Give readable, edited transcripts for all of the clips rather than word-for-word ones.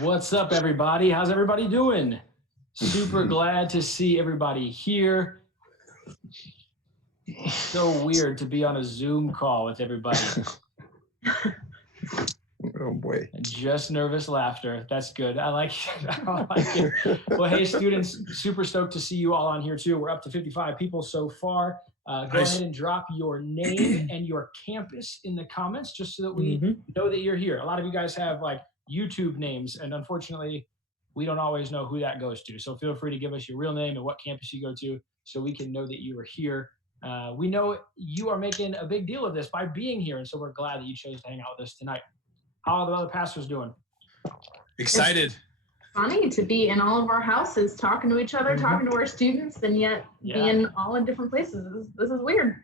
What's up, everybody? How's everybody doing? Super glad to see everybody here. So weird to be on a Zoom call with everybody. Oh boy. Just nervous laughter. That's good. I like it. Well, hey, students, super stoked to see you all on here too. We're up to 55 people so far. Go ahead and drop your name and your campus in the comments just so that we know that you're here. A lot of you guys have like YouTube names, and unfortunately, we don't always know who that goes to. So feel free to give us your real name and what campus you go to so we can know that you are here. We know you are making a big deal of this by being here, and so we're glad that you chose to hang out with us tonight. How are the other pastors doing? Excited. It's funny to be in all of our houses, talking to each other, talking to our students, and yet being all in different places. This is weird.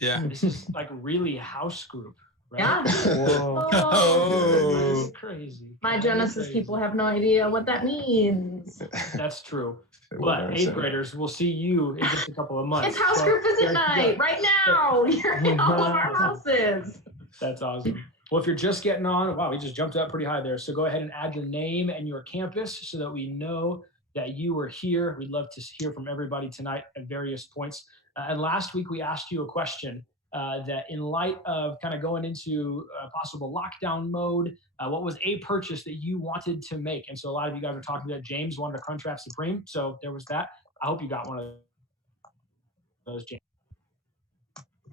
Yeah. This is like really house group, right? Yeah. Whoa. Oh. That's crazy. My Genesis people have no idea what that means. That's true. But 8th graders, we'll see you in just a couple of months. It's house group visit night right now. You're in all of our houses. That's awesome. Well, if you're just getting on, wow, we just jumped up pretty high there. So go ahead and add your name and your campus so that we know that you are here. We'd love to hear from everybody tonight at various points. And last week we asked you a question that in light of kind of going into possible lockdown mode, what was a purchase that you wanted to make? And so a lot of you guys are talking about James wanted a Crunchwrap Supreme. So there was that. I hope you got one of those, James.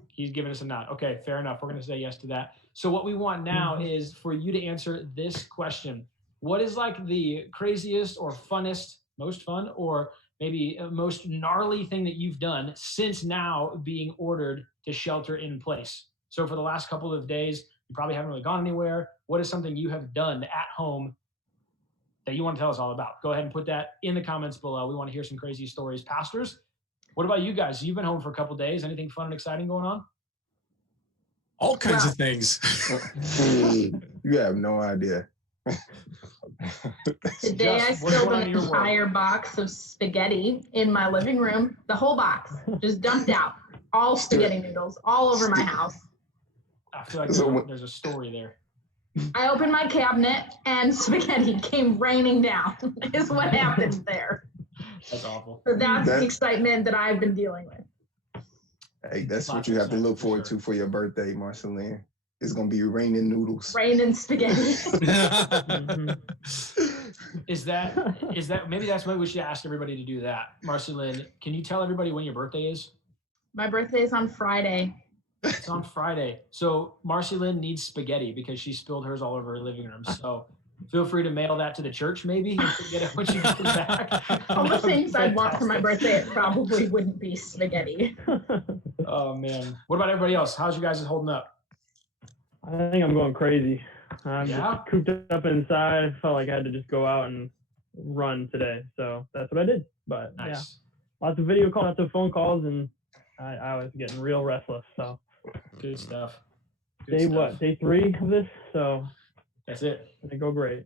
He's giving us a nod. Okay, fair enough. We're going to say yes to that. So what we want now is for you to answer this question. What is like the craziest or funnest, most fun, or maybe most gnarly thing that you've done since now being ordered to shelter in place? So for the last couple of days, you probably haven't really gone anywhere. What is something you have done at home that you want to tell us all about? Go ahead and put that in the comments below. We want to hear some crazy stories. Pastors, what about you guys? You've been home for a couple of days. Anything fun and exciting going on? All kinds of things. You have no idea. Today I spilled an entire box of spaghetti in my living room. The whole box just dumped out. All spaghetti noodles all over my house. I feel like there's a story there. I opened my cabinet and spaghetti came raining down is what happened there. That's awful. So that's the excitement that I've been dealing with. Hey, that's what you have to look forward to for your birthday, Marcilyn. It's going to be raining noodles. Raining spaghetti. Is that maybe that's why we should ask everybody to do that. Marcilyn, can you tell everybody when your birthday is? My birthday is on Friday. It's on Friday. So Marcilyn needs spaghetti because she spilled hers all over her living room. So feel free to mail that to the church maybe and get it when you get back. All the things I'd want for my birthday, it probably wouldn't be spaghetti. Oh, man. What about everybody else? How's you guys holding up? I think I'm going crazy. I'm just cooped up inside. I felt like I had to just go out and run today. So that's what I did. But nice. Yeah, lots of video calls, lots of phone calls, and I was getting real restless. So good stuff. Day 3 of this? So that's it. Gonna go great.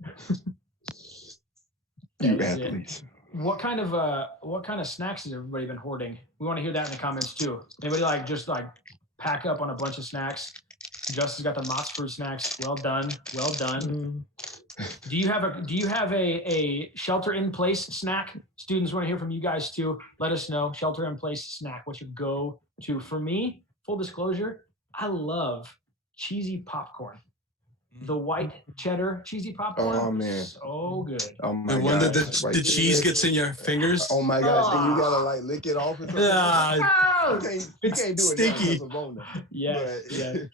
You athletes. What kind of snacks has everybody been hoarding? We want to hear that in the comments too. Anybody just pack up on a bunch of snacks? Justin's got the Mott's fruit snacks. Well done. Well done. Do you have a shelter in place snack? Students want to hear from you guys too. Let us know. Shelter in place snack. What's your go to? For me, full disclosure, I love cheesy popcorn. The white cheddar cheesy popcorn. Oh man, so good. Oh my the one that the cheese gets in your fingers. Oh my gosh, and you gotta lick it off. You can't do stinky. It. Yeah.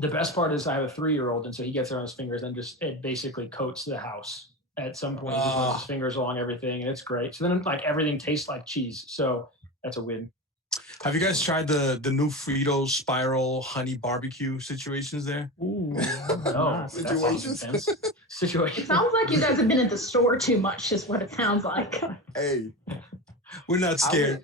The best part is I have a 3-year-old, and so he gets it on his fingers and it basically coats the house. At some point, he puts his fingers along everything, and it's great. So then everything tastes like cheese. So that's a win. Have you guys tried the new Fritos spiral honey barbecue situations there? Ooh, no. Situations. It sounds like you guys have been at the store too much, is what it sounds like. Hey, we're not scared.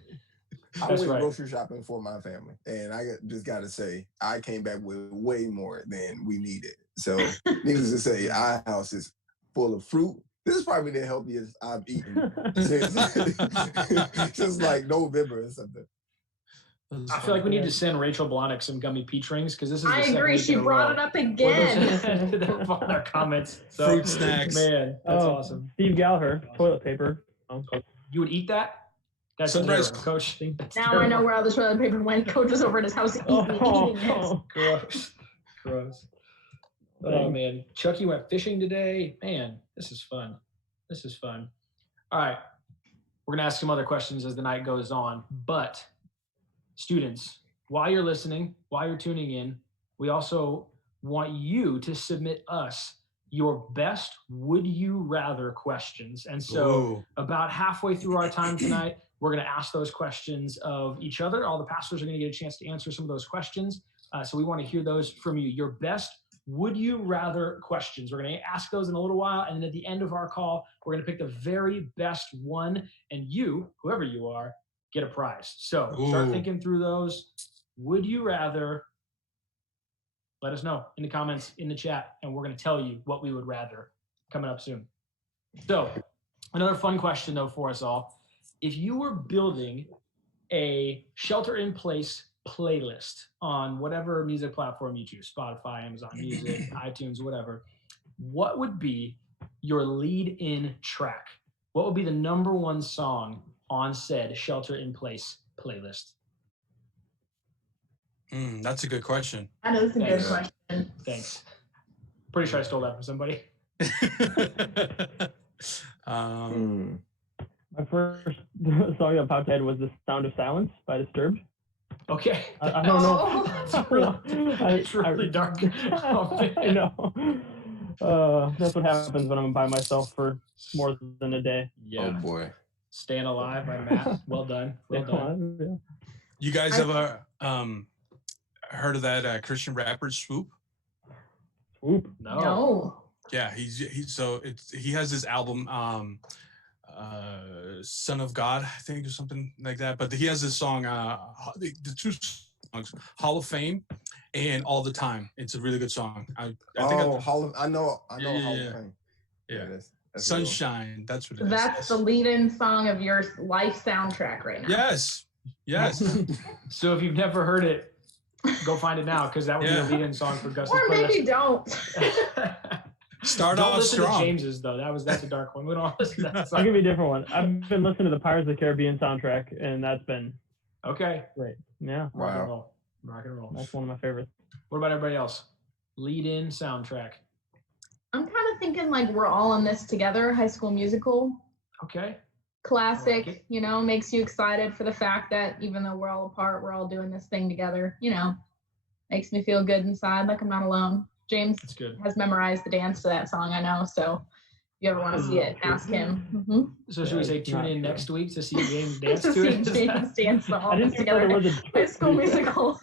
I went grocery shopping for my family, and I just got to say, I came back with way more than we needed. So, needless to say, our house is full of fruit. This is probably the healthiest I've eaten since like November or something. I feel like we need to send Rachel Blahnik some gummy peach rings because this is. I agree. She brought it up again. On their comments. So, fruit snacks. Man, that's awesome. Steve Gallagher, toilet paper. You would eat that? That's Sunrise, Coach. That's now terrible. I know where all the toilet paper went. Coach was over at his house eating it. Gross. Gross. Oh man, Chucky went fishing today. Man, this is fun. This is fun. All right, we're gonna ask some other questions as the night goes on. But students, while you're listening, while you're tuning in, we also want you to submit us your best would you rather questions. And so about halfway through our time tonight, we're going to ask those questions of each other. All the pastors are going to get a chance to answer some of those questions. So we want to hear those from you. Your best would you rather questions. We're going to ask those in a little while. And then at the end of our call, we're going to pick the very best one. And you, whoever you are, get a prize. So start thinking through those. Would you rather? Let us know in the comments, in the chat, and we're going to tell you what we would rather coming up soon. So another fun question, though, for us all. If you were building a shelter-in-place playlist on whatever music platform you choose, Spotify, Amazon Music, iTunes, whatever, what would be your lead-in track? What would be the number one song on said shelter-in-place playlist? That's a good question. That is a good question. Thanks. Pretty sure I stole that from somebody. My first song that popped in was "The Sound of Silence" by Disturbed. Okay. I don't know. It's really dark. I know. That's what happens when I'm by myself for more than a day. Yeah. Oh boy. Staying Alive by Matt. Well done. Well done. Yeah. You guys ever heard of that Christian rapper Swoop? Swoop? No. Yeah, he has this album, Son of God, I think, or something like that. But he has this song, the two songs, Hall of Fame and All the Time. It's a really good song. I know Hall of Fame. Yeah. That's Sunshine. That's what it is. That's the lead-in song of your life soundtrack right now. Yes. So if you've never heard it, go find it now because that would be the lead-in song for Gus. Or maybe don't. Start don't off listen strong. To James's though. That's a dark one. We don't listen to that song. I'll give you a different one. I've been listening to the Pirates of the Caribbean soundtrack, and that's been okay. Great. Yeah. Wow. Rock and roll. That's one of my favorites. What about everybody else? Lead-in soundtrack. I'm kind of thinking like We're All in This Together, High School Musical. Okay. Classic, makes you excited for the fact that even though we're all apart, we're all doing this thing together, makes me feel good inside, like I'm not alone. James has memorized the dance to that song, I know, so if you ever want to see it, ask him. Mm-hmm. So should we say tune in next week to see James dance to it? James dance the All This Together, High School Musical.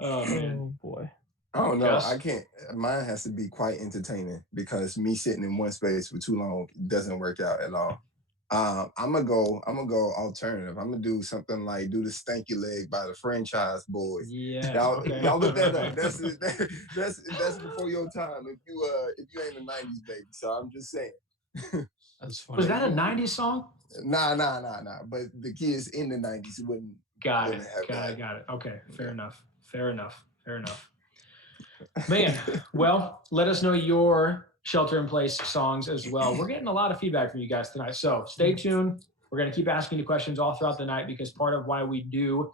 Oh, man. Oh, boy. I don't know. I can't. Mine has to be quite entertaining because me sitting in one space for too long doesn't work out at all. I'm gonna go alternative. I'm gonna do something like "Do the Stanky Leg" by the Franchise Boys. Yeah, y'all look that up. That's before your time. If you ain't a '90s baby, so I'm just saying. That's funny. Was that a '90s song? Nah. But the kids in the '90s wouldn't. Got it. Okay, fair enough. Man, well, let us know your shelter-in-place songs as well. We're getting a lot of feedback from you guys tonight, so stay tuned. We're going to keep asking you questions all throughout the night because part of why we do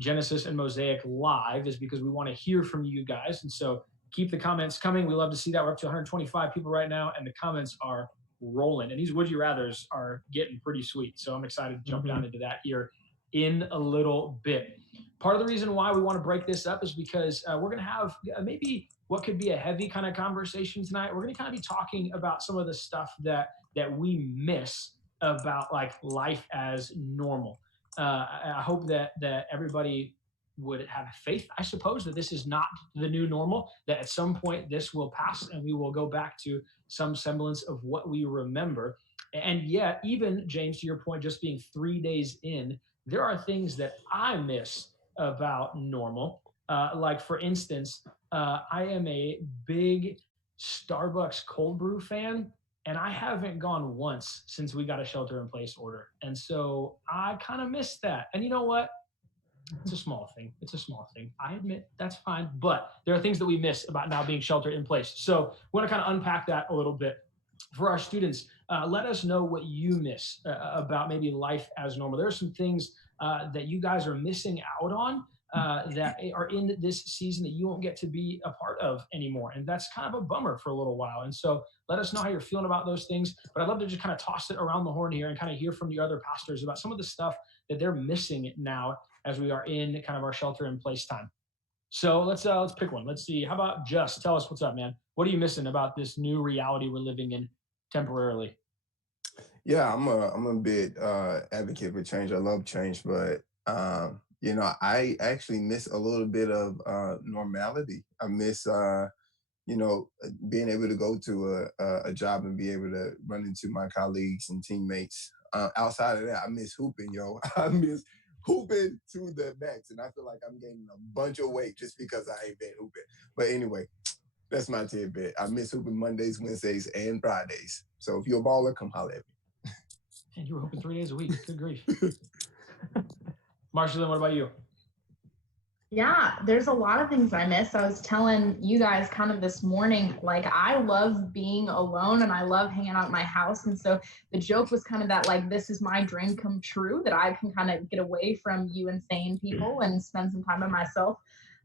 Genesis and MOSAIC live is because we want to hear from you guys, and so keep the comments coming. We love to see that. We're up to 125 people right now, and the comments are rolling, and these Would You Rathers are getting pretty sweet, so I'm excited to jump down into that here in a little bit. Part of the reason why we want to break this up is because we're going to have maybe what could be a heavy kind of conversation tonight. We're going to kind of be talking about some of the stuff that we miss about like life as normal. I hope that everybody would have faith, I suppose, that this is not the new normal, that at some point this will pass and we will go back to some semblance of what we remember. And yet, even, James, to your point, just being 3 days in, there are things that I miss about normal. Like, for instance, I am a big Starbucks cold brew fan, and I haven't gone once since we got a shelter-in-place order. And so I kind of miss that. And you know what? It's a small thing. It's a small thing. I admit that's fine, but there are things that we miss about now being shelter in place. So we want to kind of unpack that a little bit. For our students, let us know what you miss about maybe life as normal. There are some things that you guys are missing out on that are in this season that you won't get to be a part of anymore. And that's kind of a bummer for a little while. And so let us know how you're feeling about those things. But I'd love to just kind of toss it around the horn here and kind of hear from the other pastors about some of the stuff that they're missing now as we are in kind of our shelter in place time. So let's pick one. Let's see. How about Jus? Tell us what's up, man. What are you missing about this new reality we're living in temporarily? Yeah, I'm a bit advocate for change. I love change, but you know, I actually miss a little bit of normality. I miss you know, being able to go to a job and be able to run into my colleagues and teammates. Outside of that, I miss hooping, yo. I miss hooping to the max, and I feel like I'm gaining a bunch of weight just because I ain't been hooping. But anyway, that's my tidbit. I miss hooping Mondays, Wednesdays, and Fridays. So if you're a baller, come holler at me. And you were hooping 3 days a week. Good grief. Marcilyn, what about you? Yeah, there's a lot of things I miss. I was telling you guys kind of this morning, like I love being alone and I love hanging out at my house. And so the joke was kind of that, like, this is my dream come true, that I can kind of get away from you insane people and spend some time by myself.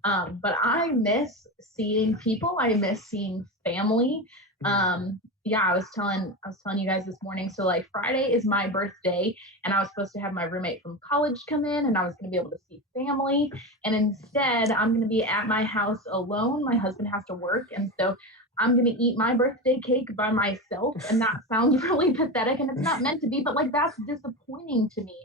But I miss seeing people. I miss seeing family. Yeah, I was telling you guys this morning. So like Friday is my birthday and I was supposed to have my roommate from college come in and I was going to be able to see family. And instead I'm going to be at my house alone. My husband has to work. And so I'm going to eat my birthday cake by myself. And that sounds really pathetic and it's not meant to be, but like that's disappointing to me.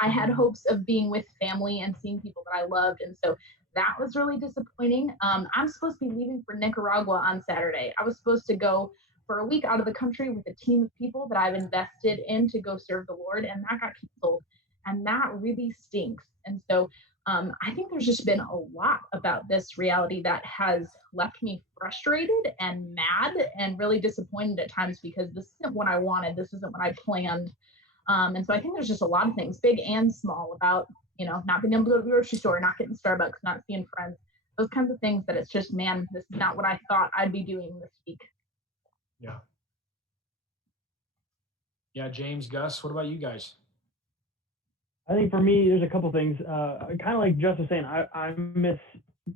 I had hopes of being with family and seeing people that I loved. And so that was really disappointing. I'm supposed to be leaving for Nicaragua on Saturday. I was supposed to go for a week out of the country with a team of people that I've invested in to go serve the Lord, and that got canceled. And that really stinks. And so I think there's just been a lot about this reality that has left me frustrated and mad and really disappointed at times because this isn't what I wanted. This isn't what I planned. And so I think there's just a lot of things, big and small, about, you know, not being able to go to the grocery store, not getting Starbucks, not seeing friends, those kinds of things that it's just, man, this is not what I thought I'd be doing this week. Yeah. Yeah, James, Gus, what about you guys? I think for me, there's a couple things. Kind of like Jus was saying, I miss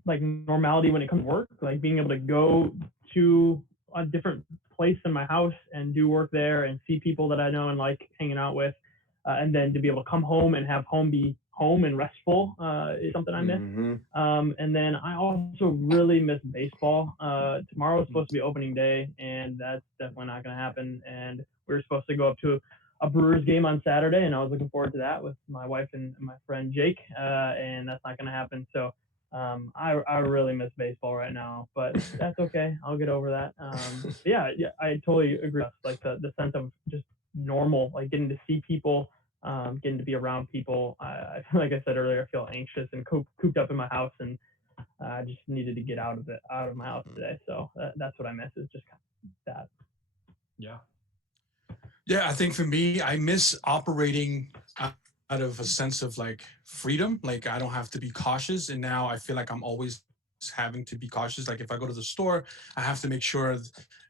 like normality when it comes to work, like being able to go to a different place than my house and do work there and see people that I know and like hanging out with. And then to be able to come home and have home be home and restful is something I miss. And then I also really miss baseball. Tomorrow is supposed to be opening day, and that's definitely not going to happen. And we were supposed to go up to a Brewers game on Saturday, and I was looking forward to that with my wife and my friend Jake, and that's not going to happen. So I really miss baseball right now, but that's okay. I'll get over that. Yeah, I totally agree. Like the sense of just normal, like getting to see people, getting to be around people. I feel like I said earlier, I feel anxious and cooped up in my house, and I just needed to get out of my house today. So that's what I miss, is just kind of that. Yeah. Yeah, I think for me, I miss operating out of a sense of like freedom. Like I don't have to be cautious, and now I feel like I'm always having to be cautious. Like if I go to the store, I have to make sure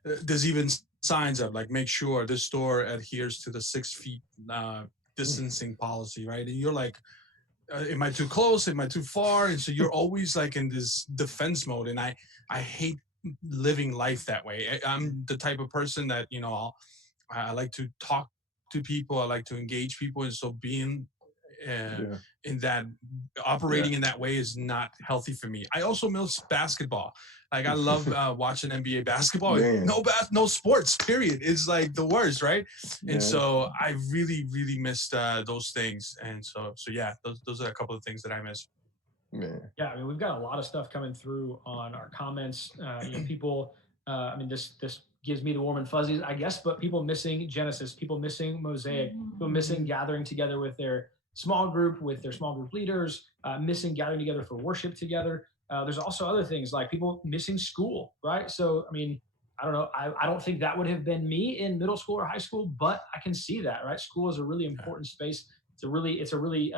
there's even signs up, like make sure this store adheres to the 6 feet distancing policy, right? And you're like, am I too close? Am I too far? And so you're always like in this defense mode. And I hate living life that way. I'm the type of person that, you know, I like to talk to people. I like to engage people. And so being in that, operating in that way is not healthy for me. I also miss basketball. Like I love watching NBA basketball. No sports, period. It's like the worst, right? And so I really, really missed those things. And so yeah, those are a couple of things that I miss. Yeah, I mean, we've got a lot of stuff coming through on our comments. You know, people. I mean, this gives me the warm and fuzzies, I guess. But people missing Genesis, people missing MOSAIC, people missing gathering together with their small group, with their small group leaders, missing gathering together for worship together. There's also other things like people missing school, right? So, I mean, I don't know. I don't think that would have been me in middle school or high school, but I can see that, right? School is a really important space it's a really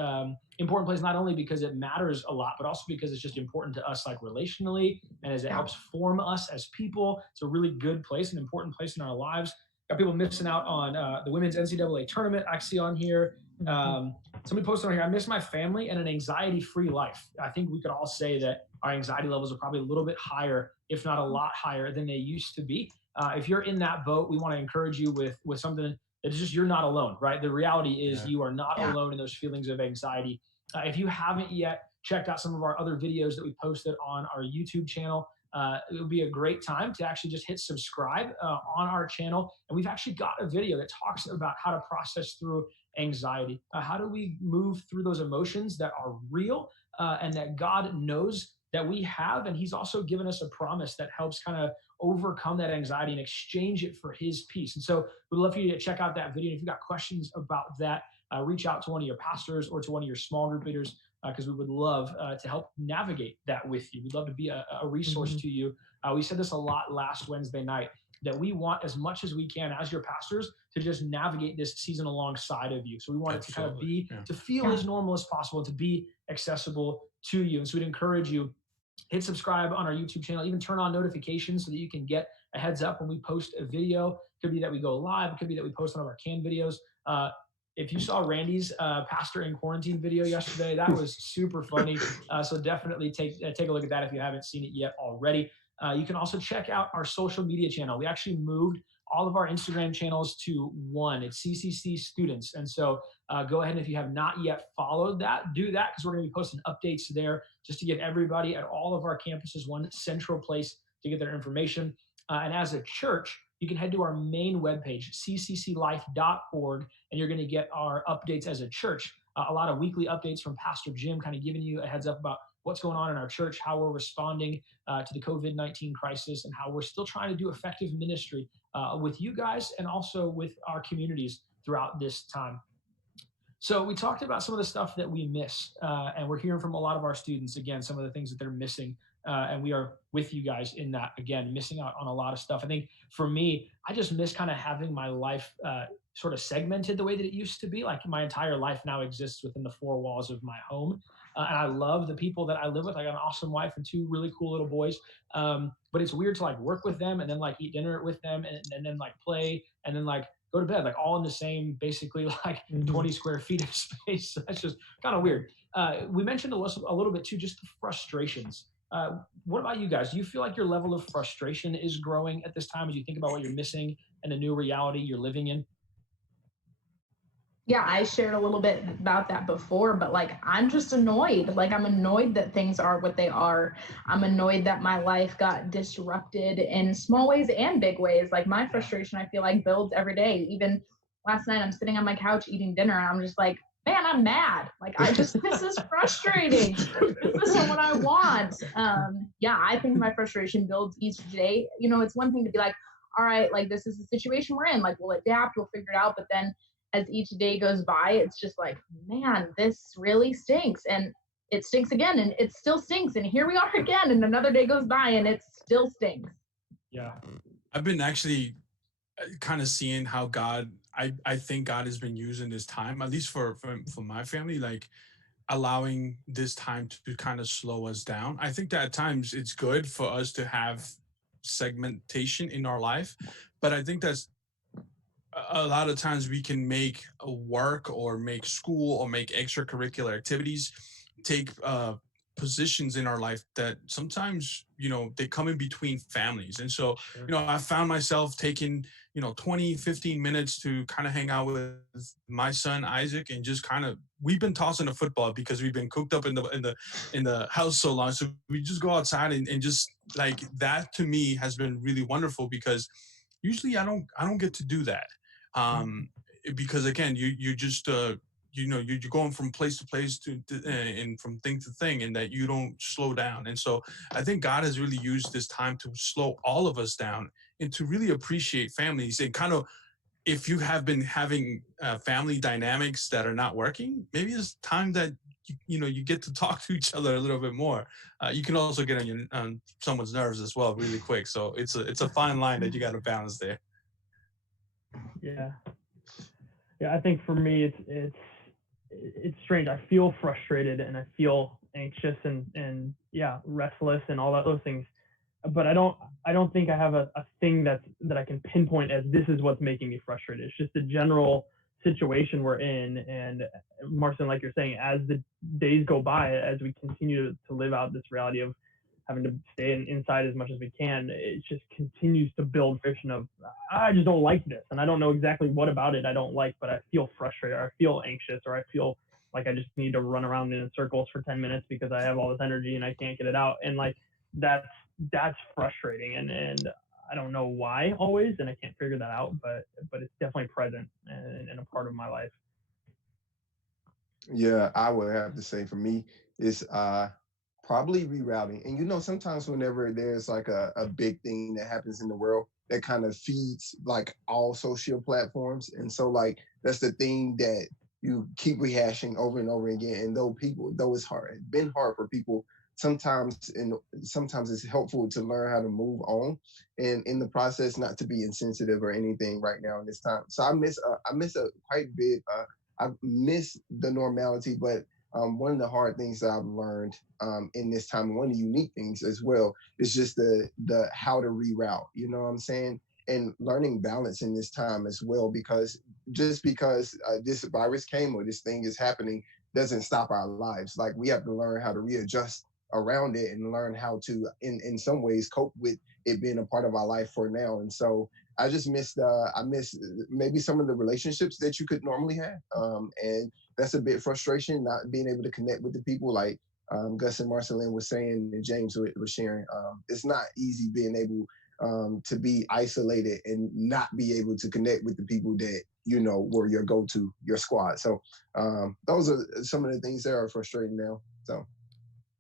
important place, not only because it matters a lot, but also because it's just important to us, like relationally, and as it helps form us as people. It's a really good place, an important place in our lives. Got people missing out on the women's NCAA tournament I see on here. Somebody posted on here, I miss my family and an anxiety-free life. I think we could all say that our anxiety levels are probably a little bit higher, if not a lot higher than they used to be. If you're in that boat, we want to encourage you with something that's just, you're not alone, right? The reality is you are not alone in those feelings of anxiety. If you haven't yet checked out some of our other videos that we posted on our YouTube channel, it would be a great time to actually just hit subscribe on our channel. And we've actually got a video that talks about how to process through anxiety. How do we move through those emotions that are real and that God knows that we have? And he's also given us a promise that helps kind of overcome that anxiety and exchange it for his peace. And so we'd love for you to check out that video. If you've got questions about that, reach out to one of your pastors or to one of your small group leaders, because we would love to help navigate that with you. We'd love to be a resource to you. We said this a lot last Wednesday night, that we want as much as we can as your pastors to just navigate this season alongside of you. So we want it to kind of be, to feel as normal as possible, to be accessible to you. And so we'd encourage you, hit subscribe on our YouTube channel, even turn on notifications so that you can get a heads up when we post a video. It could be that we go live. It could be that we post one of our canned videos. If you saw Randy's Pastor in Quarantine video yesterday, that was super funny. So definitely take a look at that if you haven't seen it yet already. You can also check out our social media channel. We actually moved all of our Instagram channels to one. It's CCC Students. And so go ahead, and if you have not yet followed that, do that, because we're going to be posting updates there just to give everybody at all of our campuses one central place to get their information. And as a church, you can head to our main webpage, ccclife.org, and you're going to get our updates as a church. A lot of weekly updates from Pastor Jim, kind of giving you a heads up about what's going on in our church, how we're responding to the COVID-19 crisis, and how we're still trying to do effective ministry with you guys and also with our communities throughout this time. So we talked about some of the stuff that we miss, and we're hearing from a lot of our students, again, some of the things that they're missing. And we are with you guys in that, again, missing out on a lot of stuff. I think for me, I just miss kind of having my life sort of segmented the way that it used to be. Like my entire life now exists within the four walls of my home. And I love the people that I live with. I got an awesome wife and two really cool little boys. But it's weird to like work with them and then like eat dinner with them and then like play and then like go to bed, like all in the same, basically like 20 square feet of space. So that's just kind of weird. We mentioned a little bit too, just the frustrations. What about you guys? Do you feel like your level of frustration is growing at this time as you think about what you're missing and the new reality you're living in? Yeah, I shared a little bit about that before, but like, I'm just annoyed. Like, I'm annoyed that things are what they are. I'm annoyed that my life got disrupted in small ways and big ways. Like my frustration, I feel like builds every day. Even last night, I'm sitting on my couch eating dinner and I'm just like, man, I'm mad. Like, this is frustrating. This isn't what I want. Yeah, I think my frustration builds each day. You know, it's one thing to be like, all right, like this is the situation we're in. Like we'll adapt, we'll figure it out. But then as each day goes by, it's just like, man, this really stinks. And it stinks again and it still stinks. And here we are again. And another day goes by and it still stinks. Yeah. I've been actually kind of seeing how God, I think God has been using this time, at least for my family, like allowing this time to kind of slow us down. I think that at times it's good for us to have segmentation in our life, but I think that's a lot of times we can make work or make school or make extracurricular activities take positions in our life that sometimes, you know, they come in between families. And so, you know, I found myself taking, 20, 15 minutes to kind of hang out with my son, Isaac, and just kind of, we've been tossing the football because we've been cooped up in the house so long. So we just go outside and just like that to me has been really wonderful because usually I don't get to do that. Because again, you're just, you're going from place to place and from thing to thing, and that you don't slow down. And so I think God has really used this time to slow all of us down and to really appreciate families and kind of, if you have been having family dynamics that are not working, maybe it's time that you get to talk to each other a little bit more. You can also get on someone's nerves as well really quick. So it's a fine line that you got to balance there. Yeah. I think for me, it's it's strange. I feel frustrated and I feel anxious and yeah, restless and all those things. But I don't think I have a thing that I can pinpoint as this is what's making me frustrated. It's just the general situation we're in. And Marcilyn, like you're saying, as the days go by, as we continue to live out this reality of having to stay inside as much as we can, it just continues to build friction of, I just don't like this. And I don't know exactly what about it I don't like, but I feel frustrated, or I feel anxious, or I feel like I just need to run around in circles for 10 minutes because I have all this energy and I can't get it out. And like, that's frustrating. And I don't know why always, and I can't figure that out, but it's definitely present and a part of my life. Yeah, I would have to say for me, it's probably rerouting. And you know, sometimes whenever there's like a big thing that happens in the world, that kind of feeds like all social platforms. And so like that's the thing that you keep rehashing over and over again. And though it's hard, it's been hard for people sometimes, and sometimes it's helpful to learn how to move on, and in the process not to be insensitive or anything right now in this time. So I miss a quite bit. I miss the normality, but one of the hard things that I've learned in this time, one of the unique things as well, is just the how to reroute. You know what I'm saying? And learning balance in this time as well, because just because this virus came or this thing is happening doesn't stop our lives. Like we have to learn how to readjust around it and learn how to, in some ways, cope with it being a part of our life for now. And so I just miss maybe some of the relationships that you could normally have, and that's a bit frustration, not being able to connect with the people like Gus and Marcilyn was saying, and James was sharing. It's not easy being able to be isolated and not be able to connect with the people that you know were your go-to, your squad. So those are some of the things that are frustrating now. So.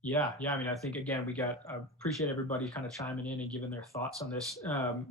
Yeah. I mean, I think again, I appreciate everybody kind of chiming in and giving their thoughts on this.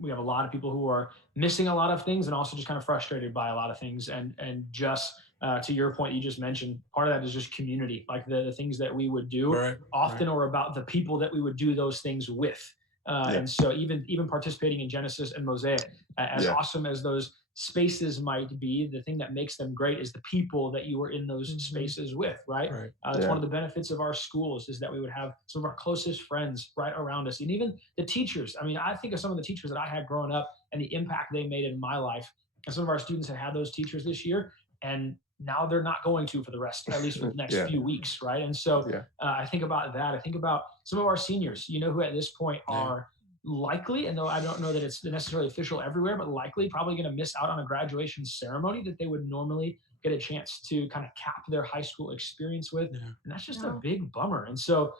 We have a lot of people who are missing a lot of things and also just kind of frustrated by a lot of things. And just to your point, you just mentioned, part of that is just community, like the things that we would do often or about the people that we would do those things with. And so even participating in Genesis and MOSAIC, as awesome as those spaces might be, the thing that makes them great is the people that you were in those spaces with, right? That's one of the benefits of our schools, is that we would have some of our closest friends right around us. And even the teachers. I mean, I think of some of the teachers that I had growing up and the impact they made in my life. And some of our students had those teachers this year, and now they're not going to for the rest, at least for the next few weeks, right? And so I think about that. I think about some of our seniors, who at this point are likely, and though I don't know that it's necessarily official everywhere, but likely probably going to miss out on a graduation ceremony that they would normally get a chance to kind of cap their high school experience with. And that's just a big bummer. And so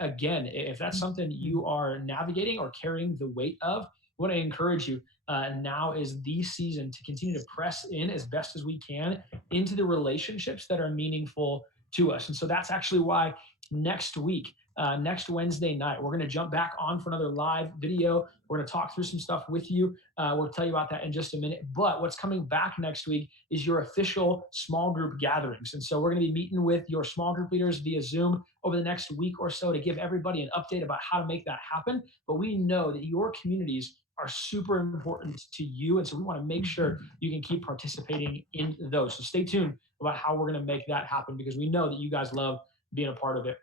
again, if that's something you are navigating or carrying the weight of, I want to encourage you, now is the season to continue to press in as best as we can into the relationships that are meaningful to us. And so that's actually why next week, next Wednesday night, we're going to jump back on for another live video. We're going to talk through some stuff with you. We'll tell you about that in just a minute. But what's coming back next week is your official small group gatherings. And so we're going to be meeting with your small group leaders via Zoom over the next week or so to give everybody an update about how to make that happen. But we know that your communities are super important to you. And so we want to make sure you can keep participating in those. So stay tuned about how we're going to make that happen, because we know that you guys love being a part of it.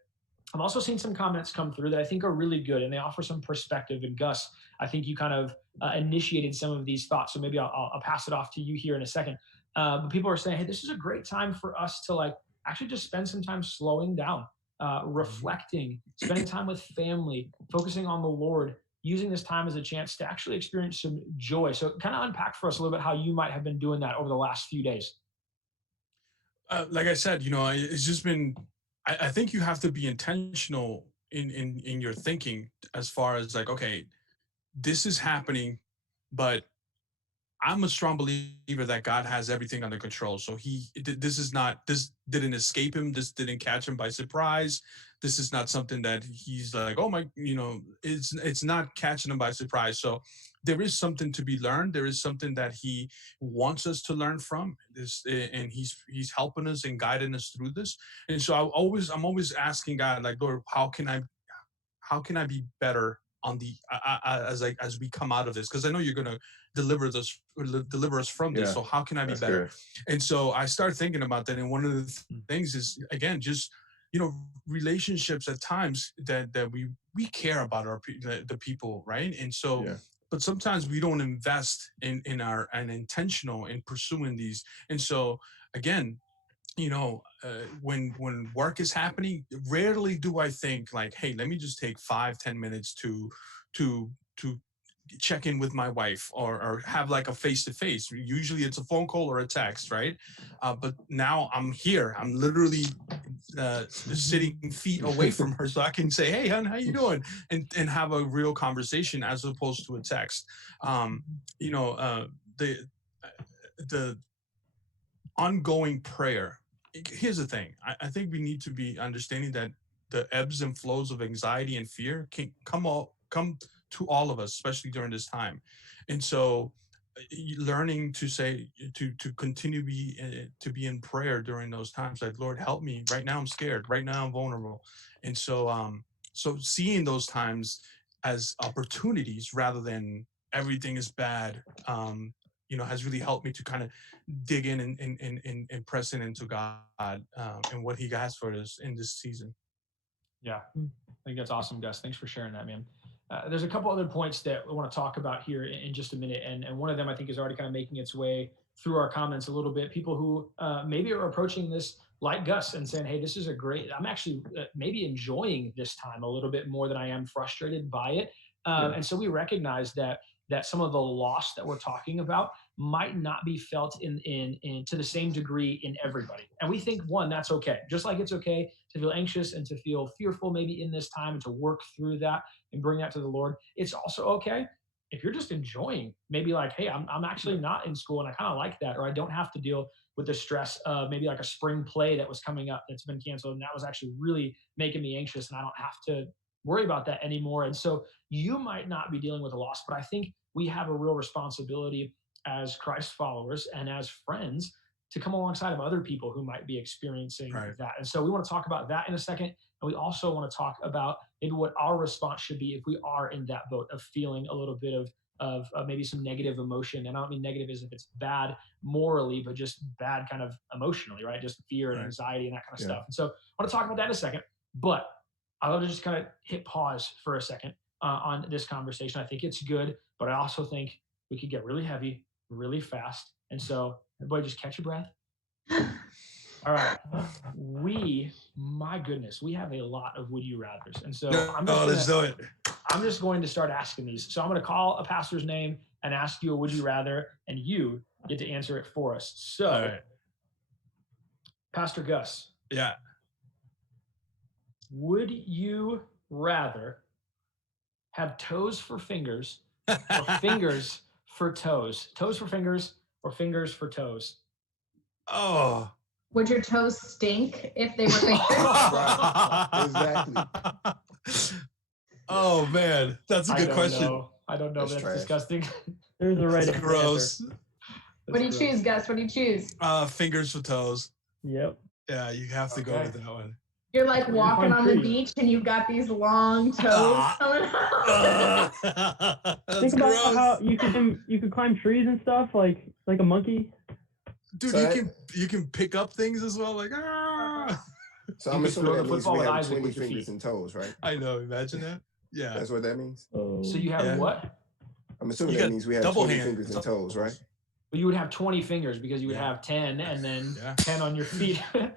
I've also seen some comments come through that I think are really good, and they offer some perspective. And Gus, I think you kind of initiated some of these thoughts, so maybe I'll pass it off to you here in a second. But people are saying, hey, this is a great time for us to actually just spend some time slowing down, reflecting, spending time with family, focusing on the Lord, using this time as a chance to actually experience some joy. So kind of unpack for us a little bit how you might have been doing that over the last few days. Like I said, it's just been, I think you have to be intentional in your thinking, as far as okay, this is happening, but I'm a strong believer that God has everything under control. So this didn't escape him. This didn't catch him by surprise. This is not something that he's like, oh my, it's not catching him by surprise. So there is something to be learned. There is something that he wants us to learn from this, and he's helping us and guiding us through this. And so I'm always asking God, Lord, how can I be better on the as we come out of this, because I know you're gonna deliver us from this. So how can I be better? Good. And so I start thinking about that. And one of the things is, again, just relationships at times that we care about the people, right? And so but sometimes we don't invest in intentional in pursuing these. And so again, when work is happening, rarely do I think like, hey, let me just take 5-10 minutes to check in with my wife or have like a face-to-face. Usually it's a phone call or a text, right? But now I'm here. I'm literally sitting feet away from her, so I can say, hey, hon, how you doing? And have a real conversation as opposed to a text. The ongoing prayer. Here's the thing. I think we need to be understanding that the ebbs and flows of anxiety and fear can come to all of us, especially during this time. And so learning to say, to continue to be in prayer during those times, like, Lord, help me. Right now I'm scared. Right now I'm vulnerable. And so, so seeing those times as opportunities rather than everything is bad, has really helped me to kind of dig in and press in into God and what He has for us in this season. Yeah, I think that's awesome, Gus. Thanks for sharing that, man. There's a couple other points that we want to talk about here in just a minute, and one of them I think is already kind of making its way through our comments a little bit. People who maybe are approaching this like Gus and saying, hey, this is I'm actually maybe enjoying this time a little bit more than I am frustrated by it. And so we recognize that some of the loss that we're talking about might not be felt in to the same degree in everybody. And we think, one, that's okay. Just like it's okay to feel anxious and to feel fearful maybe in this time and to work through that and bring that to the Lord. It's also okay if you're just enjoying, maybe like, hey, I'm actually not in school and I kind of like that, or I don't have to deal with the stress of maybe like a spring play that was coming up that's been canceled and that was actually really making me anxious and I don't have to worry about that anymore. And so you might not be dealing with a loss, but I think we have a real responsibility as Christ followers and as friends to come alongside of other people who might be experiencing that. And so we want to talk about that in a second. And we also want to talk about maybe what our response should be if we are in that boat of feeling a little bit of maybe some negative emotion. And I don't mean negative as if it's bad morally, but just bad kind of emotionally, right? Just fear and anxiety and that kind of stuff. And so I want to talk about that in a second, but I want to just kind of hit pause for a second on this conversation. I think it's good, but I also think we could get really heavy really fast. And so everybody just catch your breath. All right. My goodness, we have a lot of would you rathers. And so let's do it. I'm just going to start asking these. So I'm going to call a pastor's name and ask you a would you rather, and you get to answer it for us. So, Pastor Gus. Yeah. Would you rather have toes for fingers or fingers for toes? Toes for fingers or fingers for toes? Oh. Would your toes stink if they were fingers? Exactly. Oh man, that's a good question. I don't know. That's disgusting. There's a right answer. Gross. What do you choose, Gus? What do you choose? Fingers for toes. Yep. Yeah, you have to go with that one. You're like walking on the beach and you've got these long toes coming out. Think about how you could climb trees and stuff like a monkey. Dude, you can pick up things as well, like So I'm assuming that means we have 20 fingers and toes, right? I know. Imagine that. Yeah. That's what that means. So you have what? I'm assuming that means we have 20 fingers and toes, right? Well, you would have 20 fingers because you would have 10 and then 10 on your feet. Can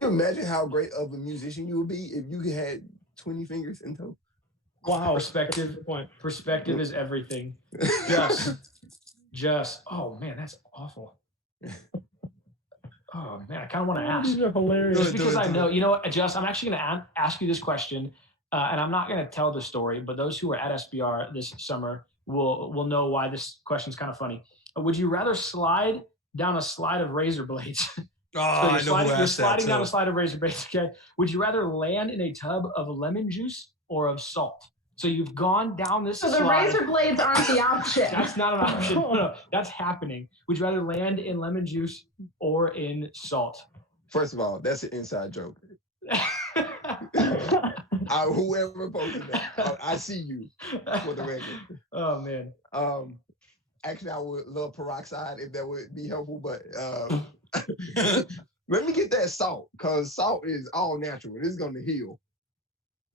you imagine how great of a musician you would be if you had 20 fingers and toes? Wow. Perspective is everything. Just, oh man, that's awful. Oh man, I kind of want to ask. These are hilarious. Just because I know, you know what, Jus, I'm actually going to ask you this question, and I'm not going to tell the story, but those who were at SBR this summer will know why this question is kind of funny. Would you rather slide down a slide of razor blades? I know who asked that. You're sliding down a slide of razor blades, okay? Would you rather land in a tub of lemon juice or of salt? So you've gone down this slide. So the razor blades aren't the option. That's not an option. No, that's happening. Would you rather land in lemon juice or in salt? First of all, that's an inside joke. Whoever posted that, I see you for the record. Oh man. Actually, I would love peroxide if that would be helpful, but let me get that salt, because salt is all natural. It is going to heal.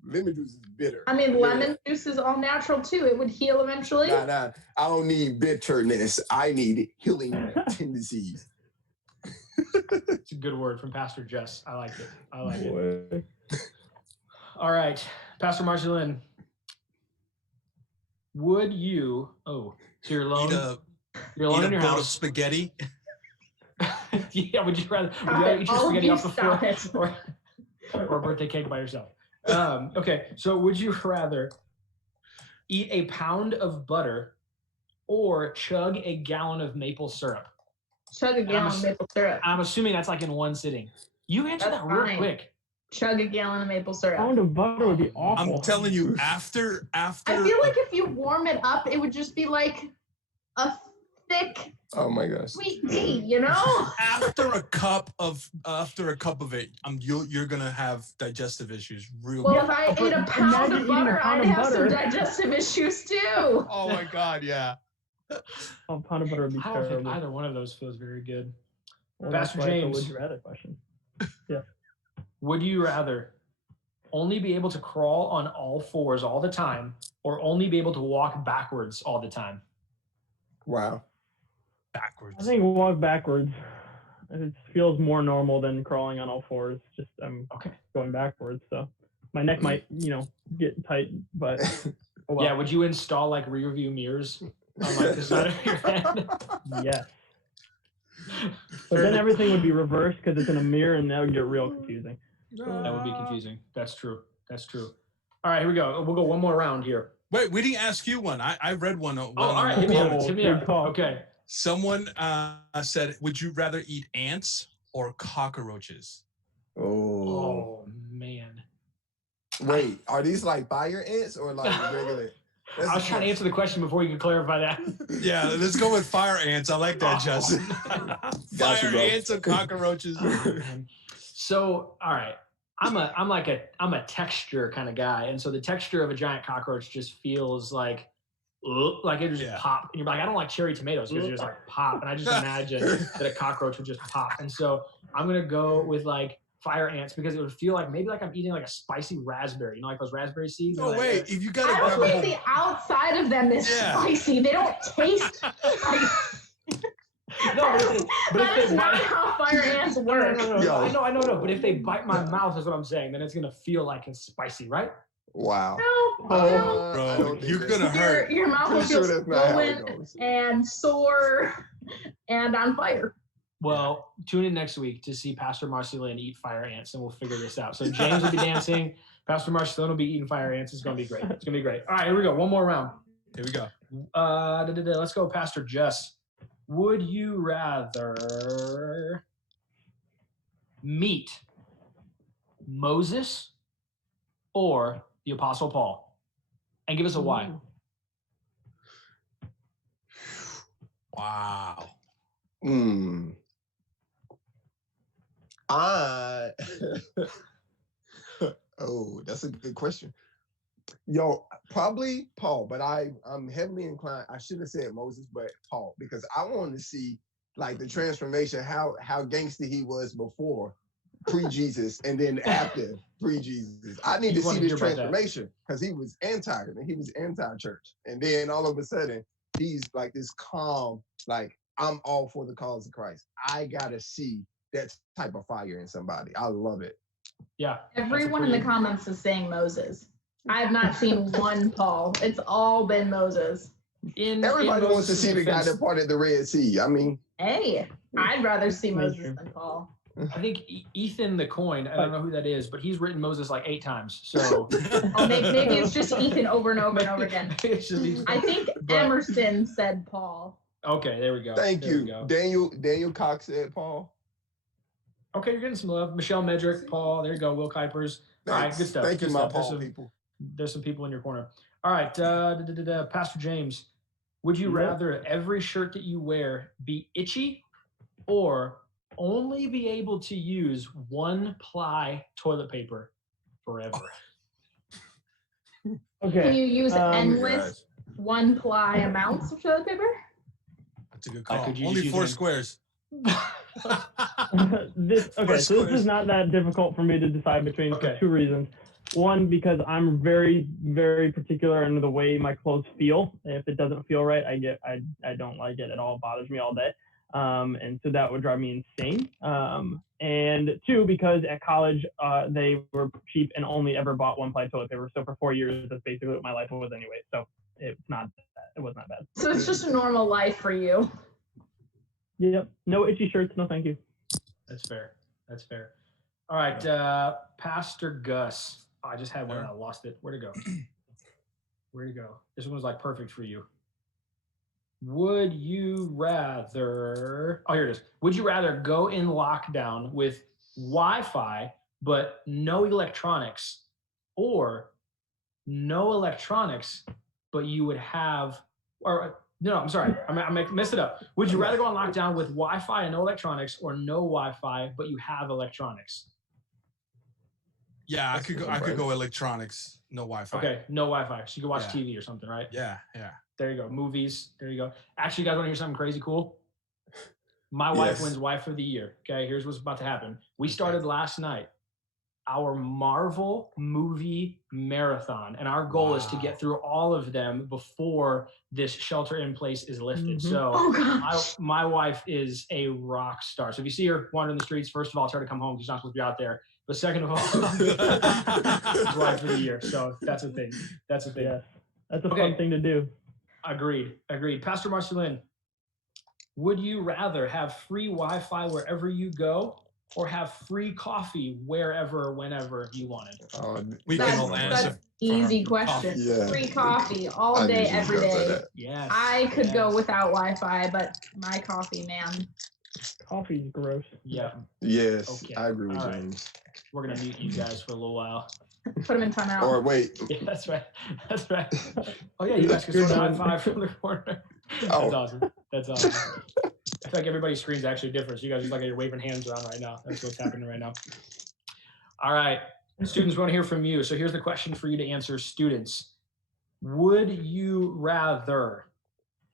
Lemon juice is bitter. I mean, lemon juice is all natural too. It would heal eventually. Nah. I don't need bitterness. I need healing tendencies. It's a good word from Pastor Jus. I like it. All right, Pastor Marcilyn, would you? Oh, so you're alone. You're alone in your house. Of spaghetti. Yeah. Would you rather eat your spaghetti off the floor or a birthday cake by yourself? Okay. So would you rather eat a pound of butter or chug a gallon of maple syrup? Chug a gallon of maple syrup. I'm assuming that's like in one sitting. You answered that real quick. Chug a gallon of maple syrup. A pound of butter would be awful. I'm telling you, after. I feel like if you warm it up, it would just be like a thick. Oh my gosh. Sweet tea, you know. After a cup of it, you're gonna have digestive issues. Well, if I ate a pound of butter, I'd have some digestive issues too. Oh my God, yeah. A pound of butter would be terrible. I don't think either one of those feels very good. Well, Pastor James, would you rather question? Yeah. Would you rather only be able to crawl on all fours all the time, or only be able to walk backwards all the time? Wow. Backwards. I think walk backwards. It feels more normal than crawling on all fours. Just I'm going backwards, so my neck might, get tight. But yeah, would you install like rear view mirrors on like the side of your head? Yes. But then everything would be reversed because it's in a mirror, and that would get real confusing. That would be confusing. That's true. All right, here we go. We'll go one more round here. Wait, we didn't ask you one. I read one. All right, hit me up. Okay. Someone said, would you rather eat ants or cockroaches? Oh man. Wait, are these like fire ants or like regular? I was trying to answer the question before you could clarify that. Yeah, let's go with fire ants. I like that, Jus. Fire ants or cockroaches. So, all right. I'm a texture kind of guy, and so the texture of a giant cockroach just feels like it just pop, and you're like, I don't like cherry tomatoes because you just like pop, and I just imagine that a cockroach would just pop, and so I'm gonna go with like fire ants because it would feel like maybe like I'm eating like a spicy raspberry, like those raspberry seeds. Oh wait, if you got I would think the outside of them is spicy. They don't taste like. No, that is not how fire ants work. No. I know. But if they bite my mouth, is what I'm saying. Then it's gonna feel like it's spicy, right? Wow. No, bro, you're gonna hurt. Your mouth will feel swollen and sore and on fire. Well, tune in next week to see Pastor Marcilyn eat fire ants, and we'll figure this out. So James will be dancing. Pastor Marcilyn will be eating fire ants. It's gonna be great. It's gonna be great. All right, here we go. One more round. Here we go. Let's go, Pastor Jus. Would you rather meet Moses or the Apostle Paul? And give us a why. Wow. Oh, that's a good question. Yo, probably Paul, but I'm heavily inclined. I should have said Moses, but Paul, because I wanted to see like the transformation, how gangster he was before pre-Jesus and then after pre-Jesus. I need to see this transformation because he was anti-church. And then all of a sudden he's like this calm, like I'm all for the cause of Christ. I gotta see that type of fire in somebody. I love it. Yeah. Everyone in the comments is saying Moses. I have not seen one Paul. It's all been Moses. Everybody wants to see the guy that parted the Red Sea. I mean, hey, I'd rather see Moses than Paul. I think Ethan the Coin, I don't know who that is, but he's written Moses like 8 times. So maybe it's just Ethan over and over and over again. I think Emerson said Paul. Okay, there we go. Thank you. Daniel Cox said Paul. Okay, you're getting some love. Michelle Medrick, Paul. There you go. Will Kuipers. All right, good stuff. Thank you, my Paul people. There's some people in your corner. All right, Pastor James, would you rather every shirt that you wear be itchy or only be able to use 1-ply toilet paper forever? Okay. Can you use endless one-ply amounts of toilet paper? That's a good call. Could you Only just 4 use squares. This is not that difficult for me to decide between for 2 reasons. One, because I'm very, very particular in the way my clothes feel. If it doesn't feel right, I don't like it at all. It bothers me all day. And so that would drive me insane. And 2, because at college, they were cheap and only ever bought one-ply toilet paper. So for 4 years, that's basically what my life was anyway. So it was not bad. So it's just a normal life for you. Yep. No itchy shirts. No, thank you. That's fair. All right, Pastor Gus. Oh, I just had one and I lost it. Where'd it go? This one was like perfect for you. Would you rather, here it is. Would you rather go in lockdown with Wi-Fi but no electronics, or no electronics but you would have, I'm sorry, I messed it up. Would you rather go on lockdown with Wi-Fi and no electronics, or no Wi-Fi but you have electronics? Yeah, I could go electronics, no Wi-Fi. Okay, no Wi-Fi. So you can watch TV or something, right? Yeah. There you go. Movies. There you go. Actually, you guys want to hear something crazy cool? My wife wins Wife of the Year. Okay, here's what's about to happen. We started last night our Marvel movie marathon, and our goal is to get through all of them before this shelter in place is lifted. Mm-hmm. So my wife is a rock star. So if you see her wandering the streets, first of all, tell her to come home because she's not supposed to be out there. But second of all, it's Wife of the Year. So that's a thing. Yeah, that's a fun thing to do. Agreed. Pastor Marcilyn, would you rather have free Wi-Fi wherever you go, or have free coffee wherever, whenever you wanted? We can all answer. Easy question. Yeah. Free coffee all day, every day. Yes. I could go without Wi-Fi, but my coffee, man. Coffee's gross. Yeah. Yes, okay. I agree with James. We're going to mute you guys for a little while. Put them in timeout. Or wait. Yeah, that's right. Oh, yeah, you guys can sort of high five from the corner. That's awesome. I feel like everybody's screen's actually different. So you guys just like you're waving hands around right now. That's what's happening right now. All right. Students, we want to hear from you. So here's the question for you to answer, students. Would you rather...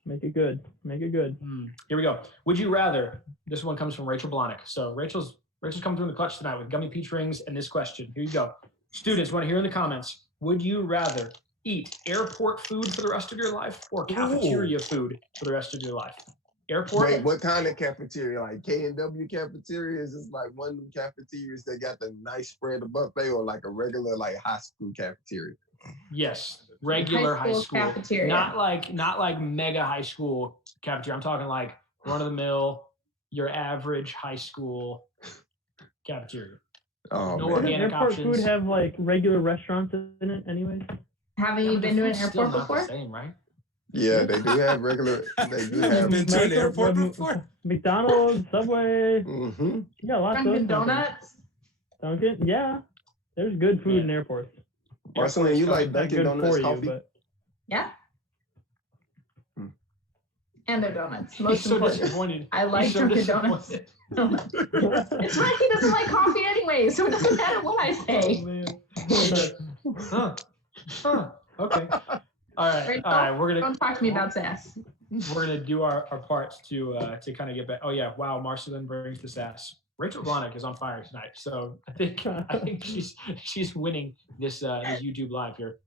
Make it good. Here we go. Would you rather... This one comes from Rachel Blahnik. So Rachel's coming through in the clutch tonight with gummy peach rings and this question. Here you go. Students, want to hear in the comments. Would you rather eat airport food for the rest of your life, or cafeteria food for the rest of your life? Airport. Wait, what kind of cafeteria? Like K&W cafeterias? Is like one of them cafeterias that got the nice spread of buffet, or like a regular like high school cafeteria? Yes, regular high school cafeteria. Not like mega high school cafeteria. I'm talking like run of the mill, your average high school cafeteria. Oh, no man. organic airport options. Food have like regular restaurants in it, anyways. Haven't you been to an airport before? The same, right? Yeah, they do have regular. They do have. Been to an airport before? McDonald's, Subway. Mm-hmm. Yeah, lots Dunkin' of Donuts. Dunkin', yeah. There's good food in airports. Marcilyn, you like Dunkin' Donuts coffee? Yeah. And their donuts. Most He's so important. disappointed. I like Dunkin' Donuts. It's like he doesn't like coffee anyway, so it doesn't matter what I say. Okay. All right. We're gonna don't talk to me about sass. We're gonna do our parts to kind of get back. Oh yeah, wow. Marcilyn brings the sass. Rachel Blahnik is on fire tonight, so I think she's winning this YouTube live here.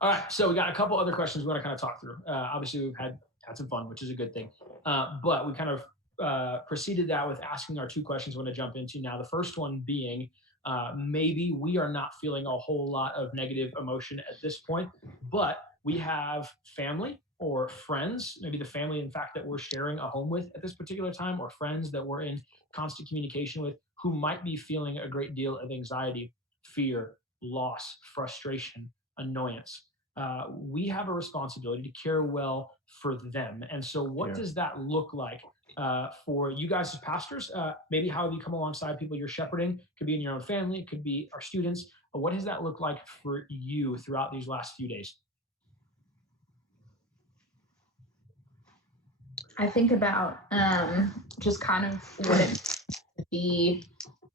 All right, so we got a couple other questions we want to kind of talk through. Obviously, we've had some fun, which is a good thing. But we kind of preceded that with asking our 2 questions we want to jump into now. The first one being, maybe we are not feeling a whole lot of negative emotion at this point, but we have family or friends, maybe the family, in fact, that we're sharing a home with at this particular time, or friends that we're in constant communication with, who might be feeling a great deal of anxiety, fear, loss, frustration, annoyance. We have a responsibility to care well for them. And so what does that look like for you guys as pastors? Maybe how have you come alongside people you're shepherding? It could be in your own family, it could be our students. What does that look like for you throughout these last few days? I think about just kind of what it to be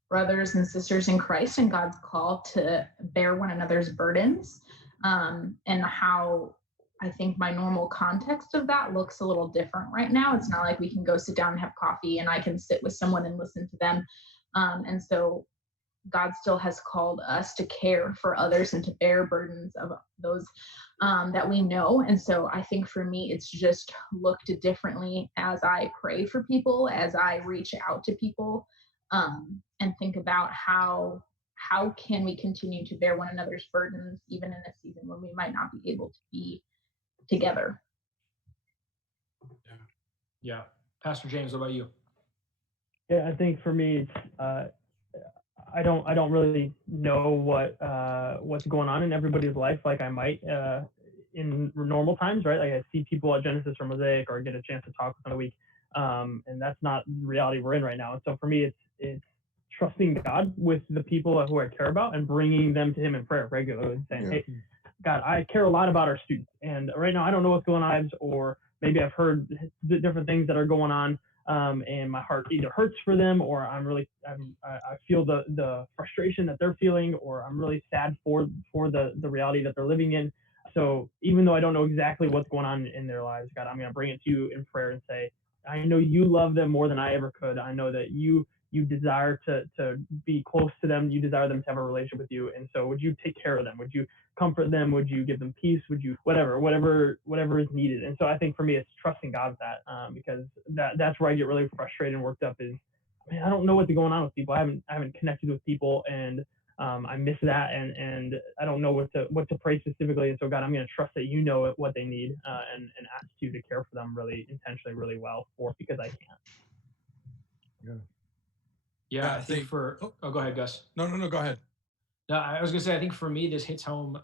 brothers and sisters in Christ and God's call to bear one another's burdens. and how I think my normal context of that looks a little different right now. It's not like we can go sit down and have coffee and I can sit with someone and listen to them. And so God still has called us to care for others and to bear burdens of those that we know. And so I think for me, it's just looked differently as I pray for people, as I reach out to people, and think about how can we continue to bear one another's burdens, even in a season when we might not be able to be together. Yeah. Pastor James, what about you? Yeah, I think for me, it's, I don't really know what's going on in everybody's life like I might in normal times, right? Like I see people at Genesis or MOSAIC or get a chance to talk with them a week, and that's not the reality we're in right now. And so for me, it's trusting God with the people who I care about and bringing them to Him in prayer regularly, saying, "Hey, God, I care a lot about our students, and right now I don't know what's going on, or maybe I've heard the different things that are going on." And my heart either hurts for them, or I feel the frustration that they're feeling, or I'm really sad for the reality that they're living in. So even though I don't know exactly what's going on in their lives, God, I'm going to bring it to you in prayer and say, I know you love them more than I ever could. I know that you desire to be close to them. You desire them to have a relationship with you. And so would you take care of them? Would you comfort them? Would you give them peace? Would you whatever is needed? And so I think for me, it's trusting God with that, because that's where I get really frustrated and worked up is, man, I don't know what's going on with people. I haven't connected with people, and I miss that, and I don't know what to pray specifically. And so God, I'm going to trust that you know what they need, and ask you to care for them really intentionally, really well, because I can't. Yeah, I think for go ahead, Gus. No, go ahead. No, I was gonna say, I think for me, this hits home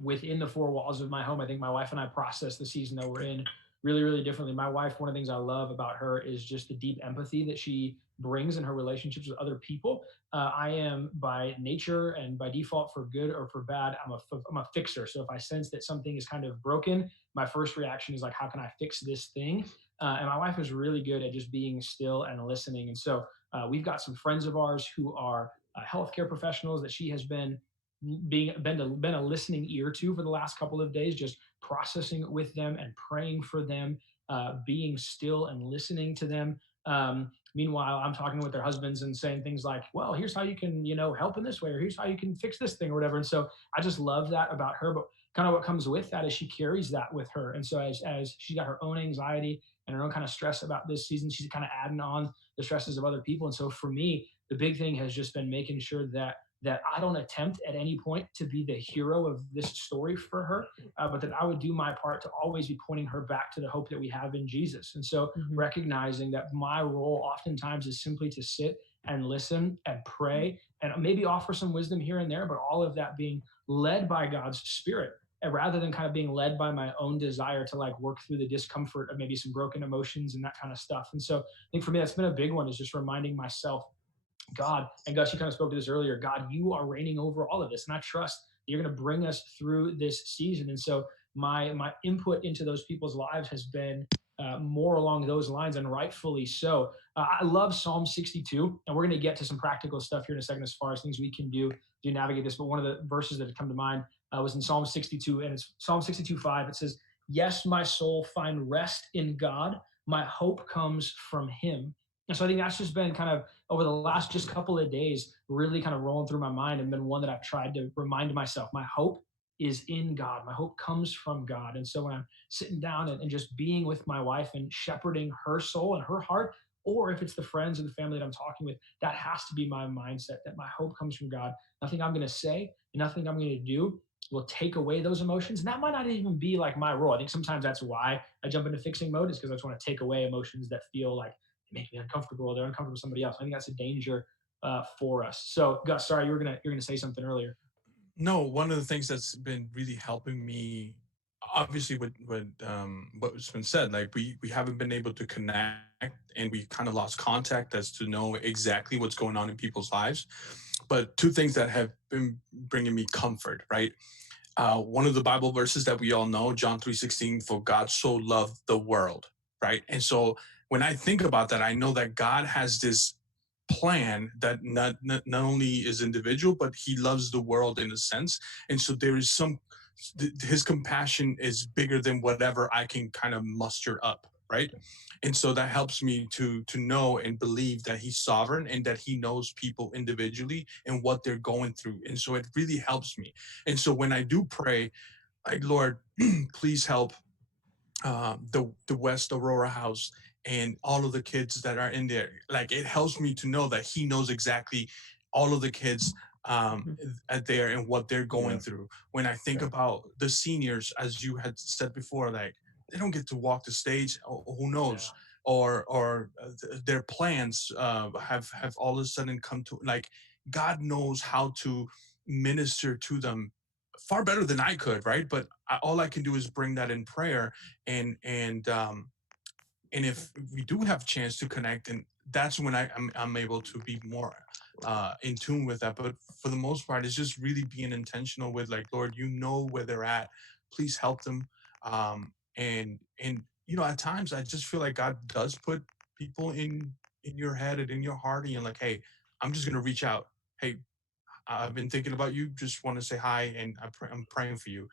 within the four walls of my home. I think my wife and I process the season that we're in really, really differently. My wife, one of the things I love about her is just the deep empathy that she brings in her relationships with other people. I am by nature and by default, for good or for bad, I'm a fixer. So if I sense that something is kind of broken, my first reaction is like, how can I fix this thing? And my wife is really good at just being still and listening. And so we've got some friends of ours who are healthcare professionals that she has been a listening ear to for the last couple of days, just processing with them and praying for them, being still and listening to them. Meanwhile, I'm talking with their husbands and saying things like, well, here's how you can, help in this way, or here's how you can fix this thing or whatever. And so I just love that about her. But kind of what comes with that is she carries that with her. And so as she's got her own anxiety and her own kind of stress about this season, she's kind of adding on the stresses of other people. And so for me, the big thing has just been making sure that I don't attempt at any point to be the hero of this story for her, but that I would do my part to always be pointing her back to the hope that we have in Jesus. And so recognizing that my role oftentimes is simply to sit and listen and pray and maybe offer some wisdom here and there, but all of that being led by God's Spirit, and rather than kind of being led by my own desire to like work through the discomfort of maybe some broken emotions and that kind of stuff. And so I think for me, that's been a big one, is just reminding myself, God, and Gus, you kind of spoke to this earlier, God, you are reigning over all of this. And I trust that you're going to bring us through this season. And so my input into those people's lives has been more along those lines, and rightfully so. I love Psalm 62, and we're going to get to some practical stuff here in a second as far as things we can do to navigate this. But one of the verses that had come to mind was in Psalm 62, and it's Psalm 62:5. It says, yes, my soul find rest in God. My hope comes from him. And so I think that's just been kind of over the last just couple of days, really kind of rolling through my mind, and been one that I've tried to remind myself, my hope is in God. My hope comes from God. And so when I'm sitting down and just being with my wife and shepherding her soul and her heart, or if it's the friends and the family that I'm talking with, that has to be my mindset, that my hope comes from God. Nothing I'm going to say and nothing I'm going to do will take away those emotions. And that might not even be like my role. I think sometimes that's why I jump into fixing mode, is because I just want to take away emotions that feel like make me uncomfortable, or they're uncomfortable with somebody else. I think that's a danger for us. So Gus, sorry, you're gonna say something earlier. No, one of the things that's been really helping me, obviously with what's been said, like we haven't been able to connect, and we kind of lost contact as to know exactly what's going on in people's lives. But two things that have been bringing me comfort, right? One of the Bible verses that we all know, John 3:16, for God so loved the world, right? And so when I think about that, I know that God has this plan that not only is individual, but he loves the world in a sense. And so there is his compassion is bigger than whatever I can kind of muster up, right? And so that helps me to know and believe that he's sovereign and that he knows people individually and what they're going through. And so it really helps me. And so when I do pray, like, Lord, please help the West Aurora house and all of the kids that are in there. Like, it helps me to know that he knows exactly all of the kids there and what they're going through. When I think about the seniors, as you had said before, like, they don't get to walk the stage. Who knows? Or their plans have all of a sudden come to, like, God knows how to minister to them far better than I could, right? But all I can do is bring that in prayer, and if we do have a chance to connect, and that's when I'm able to be more in tune with that. But for the most part, it's just really being intentional with, like, Lord, you know where they're at. Please help them. And at times I just feel like God does put people in your head and in your heart, and you're like, hey, I'm just gonna reach out. Hey, I've been thinking about you. Just want to say hi, and I'm praying for you.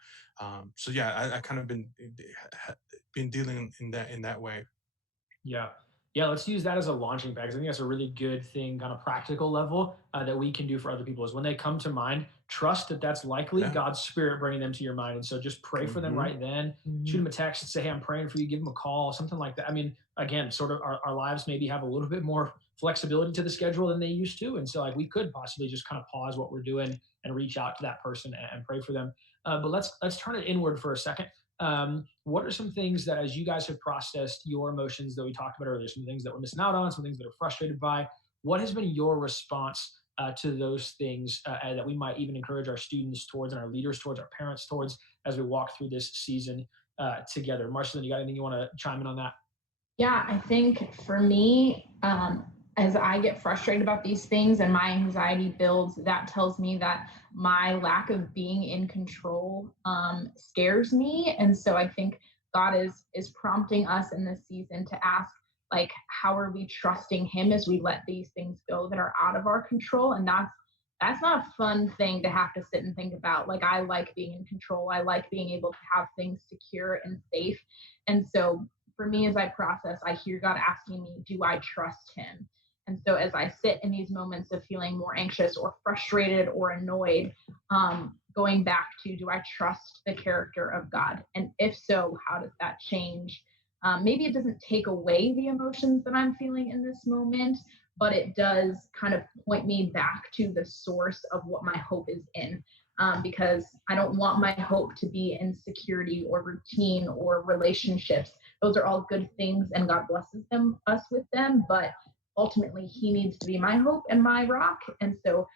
So yeah, I kind of been dealing in that way. Yeah. Yeah, let's use that as a launching pad, because I think that's a really good thing, kind of practical level, that we can do for other people, is when they come to mind, trust that that's likely God's Spirit bringing them to your mind. And so just pray for them right then. Shoot them a text and say, hey, I'm praying for you. Give them a call, something like that. I mean, again, sort of our lives maybe have a little bit more flexibility to the schedule than they used to. And so, like, we could possibly just kind of pause what we're doing and reach out to that person and pray for them. But let's turn it inward for a second. What are some things that, as you guys have processed your emotions that we talked about earlier, some things that we're missing out on, some things that are frustrated by, what has been your response to those things that we might even encourage our students towards, and our leaders towards, our parents towards, as we walk through this season together? Marcilyn, you got anything you want to chime in on that? Yeah, I think for me, as I get frustrated about these things and my anxiety builds, that tells me that my lack of being in control scares me. And so I think God is prompting us in this season to ask, like, how are we trusting him as we let these things go that are out of our control? And that's not a fun thing to have to sit and think about. Like, I like being in control. I like being able to have things secure and safe. And so for me, as I process, I hear God asking me, do I trust him? And so as I sit in these moments of feeling more anxious or frustrated or annoyed, going back to, do I trust the character of God? And if so, how does that change? Maybe it doesn't take away the emotions that I'm feeling in this moment, but it does kind of point me back to the source of what my hope is in. Because I don't want my hope to be in security or routine or relationships. Those are all good things, and God blesses us with them, but ultimately he needs to be my hope and my rock. And so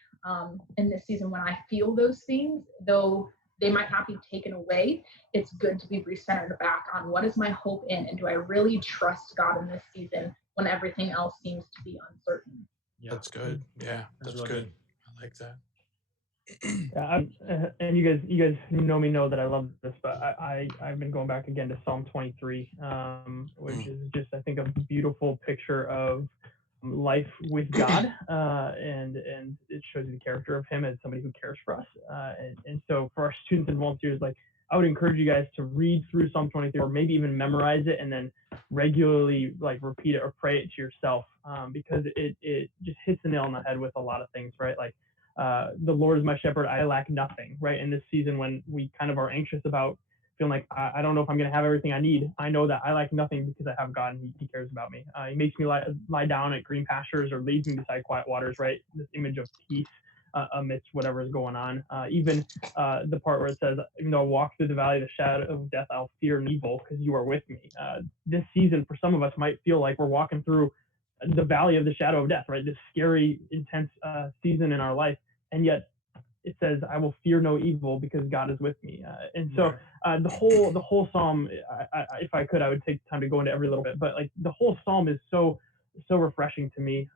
in this season, when I feel those things, though they might not be taken away, it's good to be recentered back on, what is my hope in, and do I really trust God in this season when everything else seems to be uncertain? Yeah, that's good. Yeah, that's really good. I like that. Yeah, and you guys who know me know that I love this, but I've been going back again to Psalm 23, which is just, I think, a beautiful picture of life with God, and it shows you the character of him as somebody who cares for us. And so for our students and volunteers, like, I would encourage you guys to read through Psalm 23, or maybe even memorize it and then regularly, like, repeat it or pray it to yourself, because it just hits the nail on the head with a lot of things, right? Like, the Lord is my shepherd, I lack nothing, right? In this season, when we kind of are anxious about feeling like, I don't know if I'm going to have everything I need, I know that I lack nothing because I have God, and he cares about me. He makes me lie down at green pastures, or leads me beside quiet waters, right? This image of peace amidst whatever is going on. Even the part where it says, even though I walk through the valley of the shadow of death, I'll fear no evil because you are with me. This season, for some of us, might feel like we're walking through the valley of the shadow of death, right? This scary, intense season in our life. And yet it says, I will fear no evil because God is with me. And so the whole psalm, if I could, I would take time to go into every little bit, but, like, the whole psalm is so refreshing to me.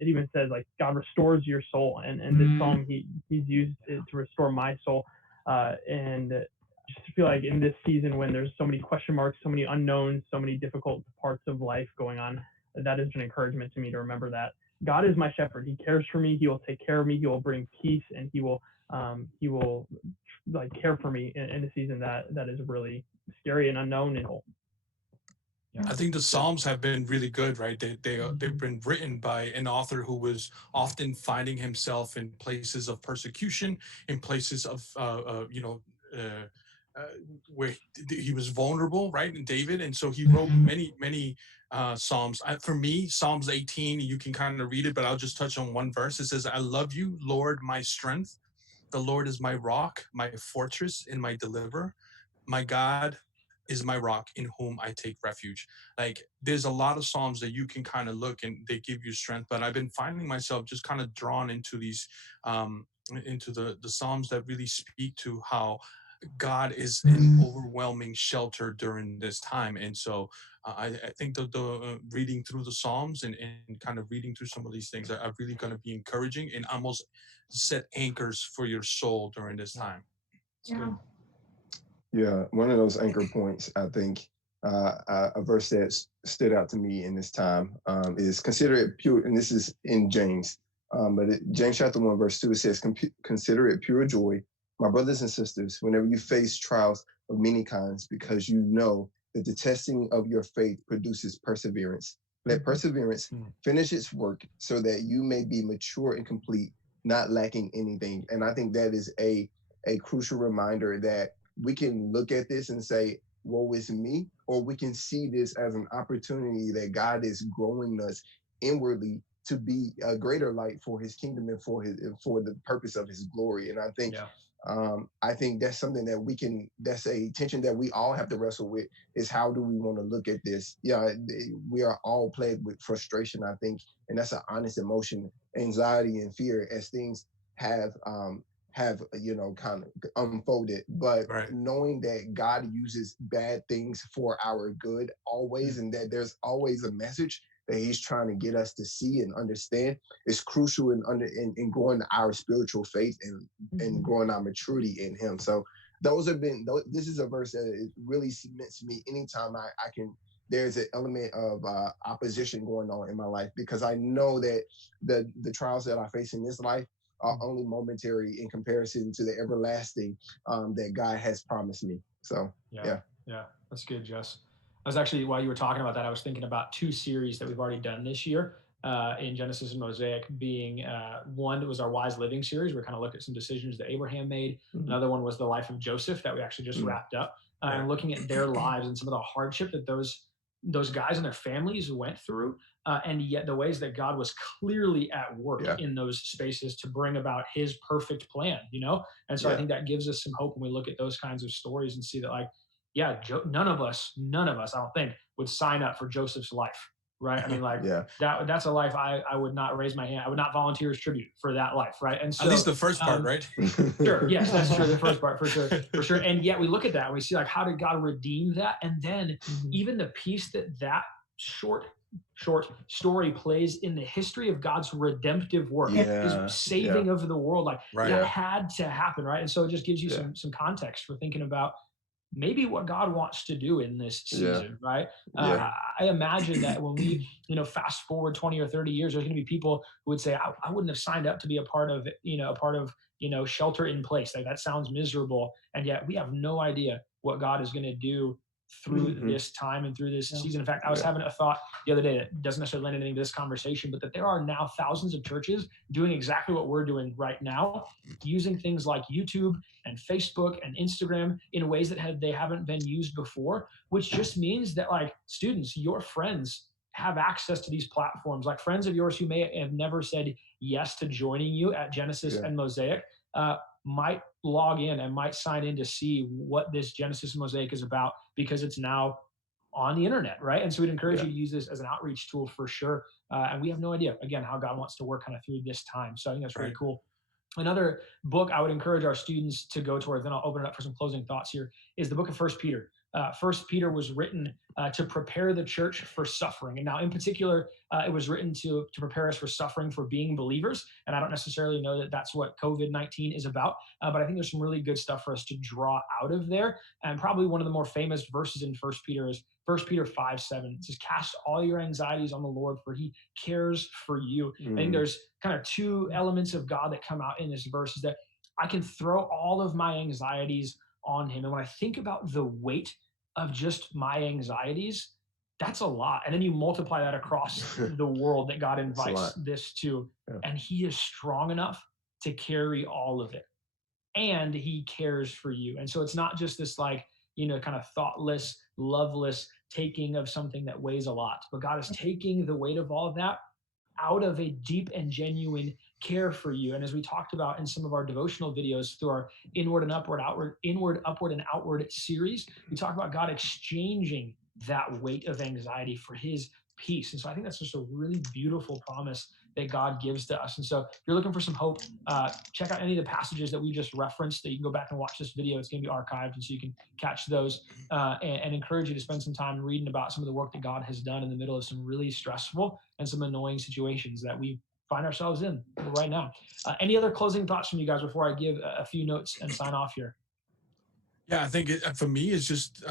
It even says, like, God restores your soul, and this psalm he's used it to restore my soul. And just feel like in this season, when there's so many question marks, so many unknowns, so many difficult parts of life going on, that is an encouragement to me to remember that God is my shepherd. He cares for me. He will take care of me. He will bring peace, and he will like care for me in a season that is really scary and unknown and I think the Psalms have been really good, right? They've been written by an author who was often finding himself in places of persecution, in places of where he was vulnerable, right? In David, and so he wrote many Psalms. For me, Psalms 18, you can kind of read it, but I'll just touch on one verse. It says, "I love you, Lord, my strength. The Lord is my rock, my fortress, and my deliverer. My God is my rock in whom I take refuge." Like there's a lot of Psalms that you can kind of look and they give you strength, but I've been finding myself just kind of drawn into these, into the Psalms that really speak to how God is an overwhelming shelter during this time. And so I think that the reading through the Psalms and kind of reading through some of these things are really going to be encouraging and almost set anchors for your soul during this time. Yeah. Yeah, one of those anchor points, I think, a verse that stood out to me in this time is consider it pure, and this is in James, James chapter 1, verse 2, it says, "Consider it pure joy, my brothers and sisters, whenever you face trials of many kinds, because you know that the testing of your faith produces perseverance. Let perseverance finish its work so that you may be mature and complete, not lacking anything." And I think that is a crucial reminder that we can look at this and say, woe is me, or we can see this as an opportunity that God is growing us inwardly to be a greater light for his kingdom and for the purpose of his glory. And I think I think that's something that that's a tension that we all have to wrestle with, is how do we want to look at this? Yeah, we are all plagued with frustration, I think, and that's an honest emotion, anxiety and fear as things have kind of unfolded, but knowing that God uses bad things for our good always, and that there's always a message that he's trying to get us to see and understand is crucial in growing our spiritual faith and growing our maturity in him. So this is a verse that it really cements me anytime I can. There's an element of opposition going on in my life, because I know that the trials that I face in this life are only momentary in comparison to the everlasting that God has promised me. So yeah, that's good, Jus. I was actually, while you were talking about that, I was thinking about two series that we've already done this year in Genesis and Mosaic, being one that was our Wise Living series. We're kind of looking at some decisions that Abraham made. Another one was the life of Joseph that we actually just wrapped up, and looking at their lives and some of the hardship that those guys and their families went through, and yet the ways that God was clearly at work in those spaces to bring about his perfect plan, And so I think that gives us some hope when we look at those kinds of stories and see that, like, none of us, I don't think, would sign up for Joseph's life, right? I mean, like, that's a life I would not raise my hand. I would not volunteer as tribute for that life, right? And so, at least the first part, right? Sure, yes, that's true. The first part, for sure. And yet we look at that and we see, like, how did God redeem that? And then even the piece that short story plays in the history of God's redemptive work, his saving of the world, like that had to happen, right? And so it just gives you some context for thinking about maybe what God wants to do in this season, right? I imagine that when we, fast forward 20 or 30 years, there's going to be people who would say, I wouldn't have signed up to be a part of, shelter in place. Like, that sounds miserable. And yet we have no idea what God is going to do through this time and through this season. In fact, I was having a thought the other day that doesn't necessarily lend anything to this conversation, but that there are now thousands of churches doing exactly what we're doing right now, using things like YouTube and Facebook and Instagram in ways that they haven't been used before, which just means that, like, students, your friends have access to these platforms. Like, friends of yours who may have never said yes to joining you at Genesis and Mosaic might log in and might sign in to see what this Genesis and Mosaic is about, because it's now on the internet, right? And so we'd encourage you to use this as an outreach tool for sure. And we have no idea, again, how God wants to work kind of through this time. So I think that's really cool. Another book I would encourage our students to go towards, then I'll open it up for some closing thoughts here, is the book of 1 Peter. 1 Peter was written to prepare the church for suffering. And now, in particular, it was written to prepare us for suffering for being believers. And I don't necessarily know that that's what COVID-19 is about, but I think there's some really good stuff for us to draw out of there. And probably one of the more famous verses in 1 Peter is 1 Peter 5:7. It says, "Cast all your anxieties on the Lord, for he cares for you." I think there's kind of two elements of God that come out in this verse, is that I can throw all of my anxieties on him. And when I think about the weight of just my anxieties, that's a lot. And then you multiply that across the world that God invites this to. Yeah. And he is strong enough to carry all of it. And he cares for you. And so it's not just this like, you know, kind of thoughtless, loveless taking of something that weighs a lot, but God is taking the weight of all of that out of a deep and genuine care for you. And as we talked about in some of our devotional videos through our inward, upward, and outward series, we talk about God exchanging that weight of anxiety for his peace. And so I think that's just a really beautiful promise that God gives to us. And so if you're looking for some hope, check out any of the passages that we just referenced. That you can go back and watch this video. It's going to be archived, and so you can catch those, and encourage you to spend some time reading about some of the work that God has done in the middle of some really stressful and some annoying situations that we find ourselves in right now. Any other closing thoughts from you guys before I give a few notes and sign off here? Yeah, I think for me, it's just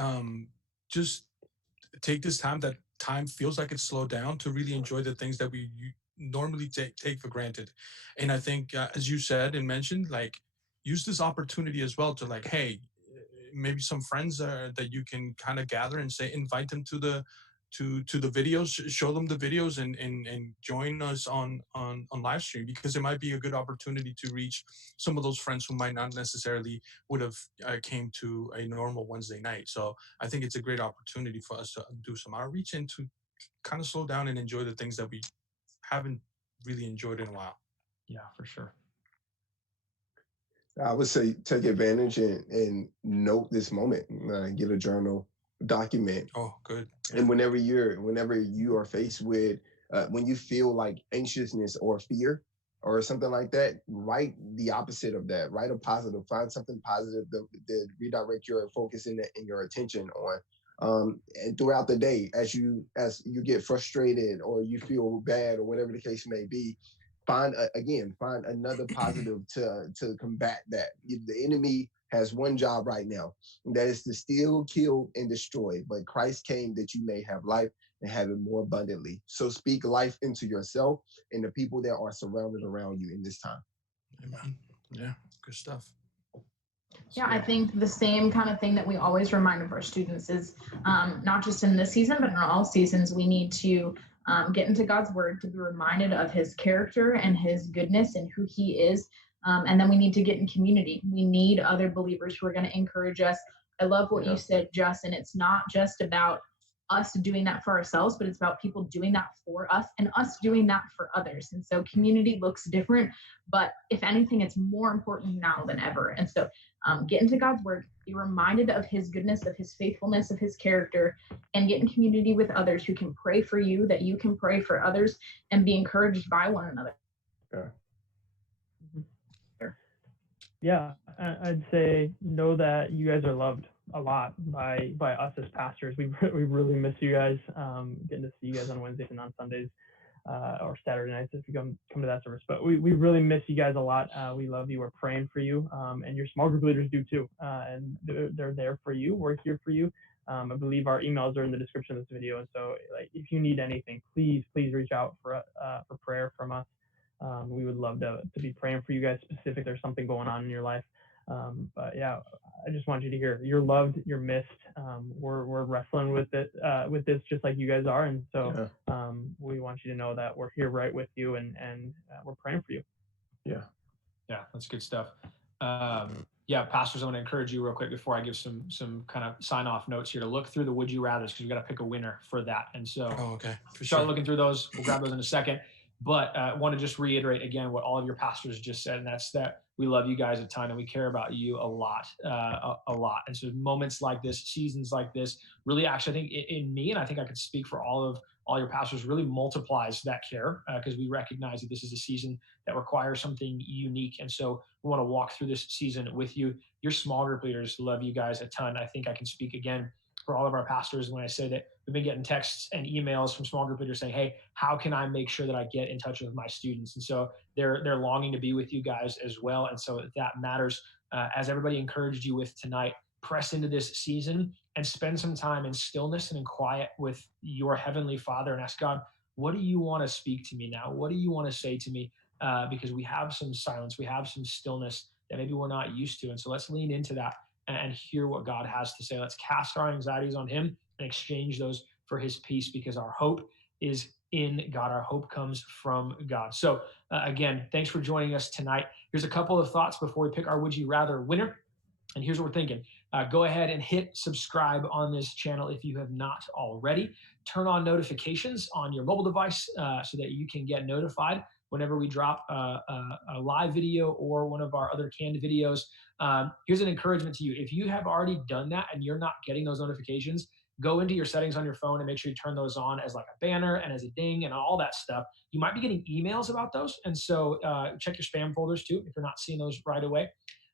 take this time. That time feels like it's slowed down to really enjoy the things that we normally take for granted. And I think, as you said and mentioned, like, use this opportunity as well to, like, hey, maybe some friends that you can kind of gather and say, invite them to the videos, show them the videos, and join us on live stream, because it might be a good opportunity to reach some of those friends who might not necessarily would have came to a normal Wednesday night. So I think it's a great opportunity for us to do some outreach and to kind of slow down and enjoy the things that we haven't really enjoyed in a while. Yeah, for sure. I would say take advantage and note this moment. Get a journal, document. Oh, good. Yeah. And whenever you are faced with, when you feel like anxiousness or fear or something like that, write the opposite of that. Write a positive. Find something positive that redirect your focus and your attention on. And throughout the day, as you get frustrated or you feel bad or whatever the case may be, find another positive to combat that. The enemy has one job right now, and that is to steal, kill, and destroy. But Christ came that you may have life and have it more abundantly. So speak life into yourself and the people that are surrounded around you in this time. Amen. Yeah, good stuff. Yeah, I think the same kind of thing that we always remind of our students is not just in this season, but in all seasons, we need to get into God's word to be reminded of his character and his goodness and who he is. And then we need to get in community. We need other believers who are going to encourage us. I love what you said, Jus, and it's not just about us doing that for ourselves, but it's about people doing that for us and us doing that for others. And so community looks different, but if anything, it's more important now than ever. And so get into God's word, be reminded of his goodness, of his faithfulness, of his character, and get in community with others who can pray for you, that you can pray for others, and be encouraged by one another. Yeah, I'd say know that you guys are loved a lot by us as pastors. We really miss you guys. Getting to see you guys on Wednesdays and on Sundays or Saturday nights if you come to that service. But we really miss you guys a lot. We love you. We're praying for you, and your small group leaders do too. And they're there for you. We're here for you. I believe our emails are in the description of this video. And so, like, if you need anything, please reach out for prayer from us. We would love to be praying for you guys specific. There's something going on in your life. But yeah, I just want you to hear you're loved, you're missed. We're wrestling with it, with this just like you guys are. And so we want you to know that we're here right with you and we're praying for you. Yeah, that's good stuff. Yeah, pastors, I want to encourage you real quick before I give some kind of sign off notes here to look through the would you rathers, because we got to pick a winner for that. And so start looking through those. We'll grab those in a second. But I want to just reiterate again what all of your pastors just said, and that's that we love you guys a ton and we care about you a lot. And so moments like this, seasons like this, really actually I think in me, and I think I could speak for all your pastors, really multiplies that care because we recognize that this is a season that requires something unique. And so we want to walk through this season with you. Your small group leaders love you guys a ton. I think I can speak again for all of our pastors when I say that we've been getting texts and emails from small group leaders saying, hey, how can I make sure that I get in touch with my students? And so they're longing to be with you guys as well. And so that matters. As everybody encouraged you with tonight, press into this season and spend some time in stillness and in quiet with your heavenly Father and ask God, what do you want to speak to me now? What do you want to say to me? Because we have some silence, we have some stillness that maybe we're not used to. And so let's lean into that and hear what God has to say. Let's cast our anxieties on him and exchange those for his peace, because our hope is in God. Our hope comes from God. So again, thanks for joining us tonight. Here's a couple of thoughts before we pick our Would You Rather winner. And here's what we're thinking. Go ahead and hit subscribe on this channel if you have not already. Turn on notifications on your mobile device so that you can get notified whenever we drop a live video or one of our other canned videos. Here's an encouragement to you. If you have already done that and you're not getting those notifications, go into your settings on your phone and make sure you turn those on as like a banner and as a ding and all that stuff. You might be getting emails about those. And so check your spam folders too if you're not seeing those right away.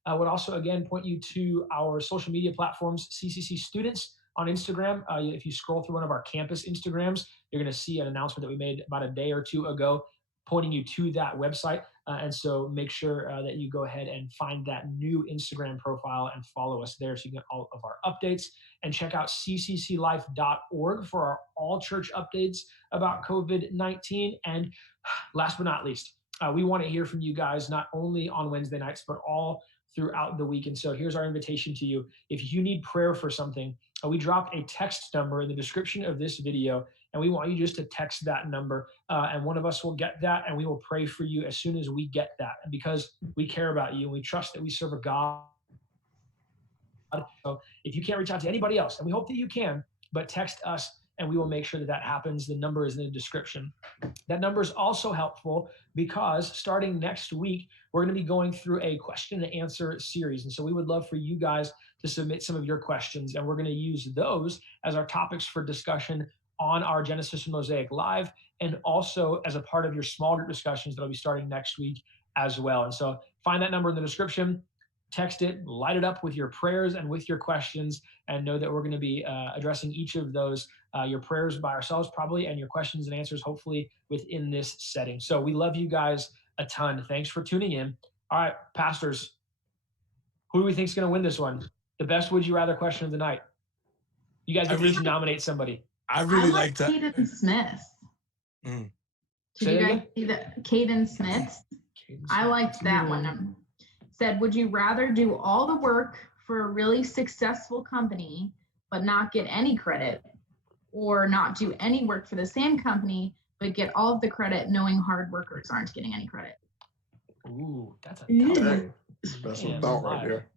I would also, again, point you to our social media platforms, CCC Students on Instagram. If you scroll through one of our campus Instagrams, you're going to see an announcement that we made about a day or two ago pointing you to that website. And so make sure that you go ahead and find that new Instagram profile and follow us there so you get all of our updates. And check out ccclife.org for our all church updates about COVID-19. And last but not least, we want to hear from you guys, not only on Wednesday nights, but all throughout the week. And so here's our invitation to you. If you need prayer for something, we dropped a text number in the description of this video, and we want you just to text that number, and one of us will get that, and we will pray for you as soon as we get that. And because we care about you and we trust that we serve a God. So if you can't reach out to anybody else, and we hope that you can, but text us and we will make sure that that happens. The number is in the description. That number is also helpful because starting next week, we're going to be going through a question and answer series. And so we would love for you guys to submit some of your questions, and we're going to use those as our topics for discussion on our Genesis and Mosaic Live, and also as a part of your small group discussions that'll be starting next week as well. And so find that number in the description, text it, light it up with your prayers and with your questions, and know that we're going to be addressing each of those, your prayers by ourselves probably, and your questions and answers hopefully within this setting. So we love you guys a ton. Thanks for tuning in. All right, pastors, who do we think is going to win this one? The best Would You Rather question of the night. You guys can each nominate somebody. I really like that. Caden Smith. Did you guys see that? Caden Smith. I liked that one. Said, would you rather do all the work for a really successful company but not get any credit, or not do any work for the same company but get all of the credit knowing hard workers aren't getting any credit? Ooh, that's a tough one. Special thought right there.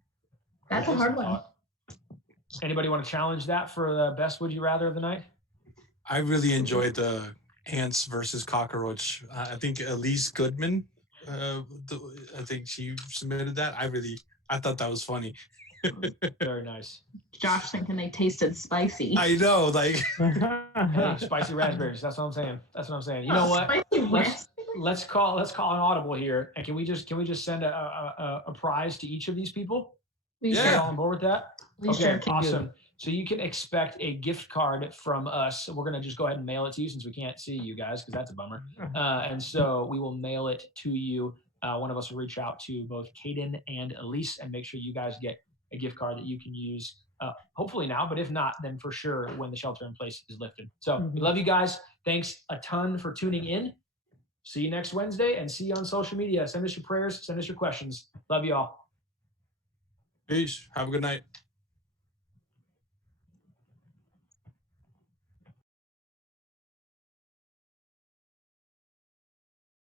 That's a hard one. Anybody want to challenge that for the best Would You Rather of the night? I really enjoyed the ants versus cockroach. I think Elise Goodman, I think she submitted that. I thought that was funny. Very nice. Josh thinking they tasted spicy. I know, like hey, spicy raspberries. That's what I'm saying. That's what I'm saying. You know what? Let's call an audible here, and can we just send a prize to each of these people? Yeah. All on board with that? Okay, awesome. So you can expect a gift card from us. We're going to just go ahead and mail it to you since we can't see you guys, because that's a bummer. And so we will mail it to you. One of us will reach out to both Caden and Elise and make sure you guys get a gift card that you can use, hopefully now, but if not, then for sure when the shelter in place is lifted. So we love you guys. Thanks a ton for tuning in. See you next Wednesday, and see you on social media. Send us your prayers. Send us your questions. Love you all. Peace. Have a good night.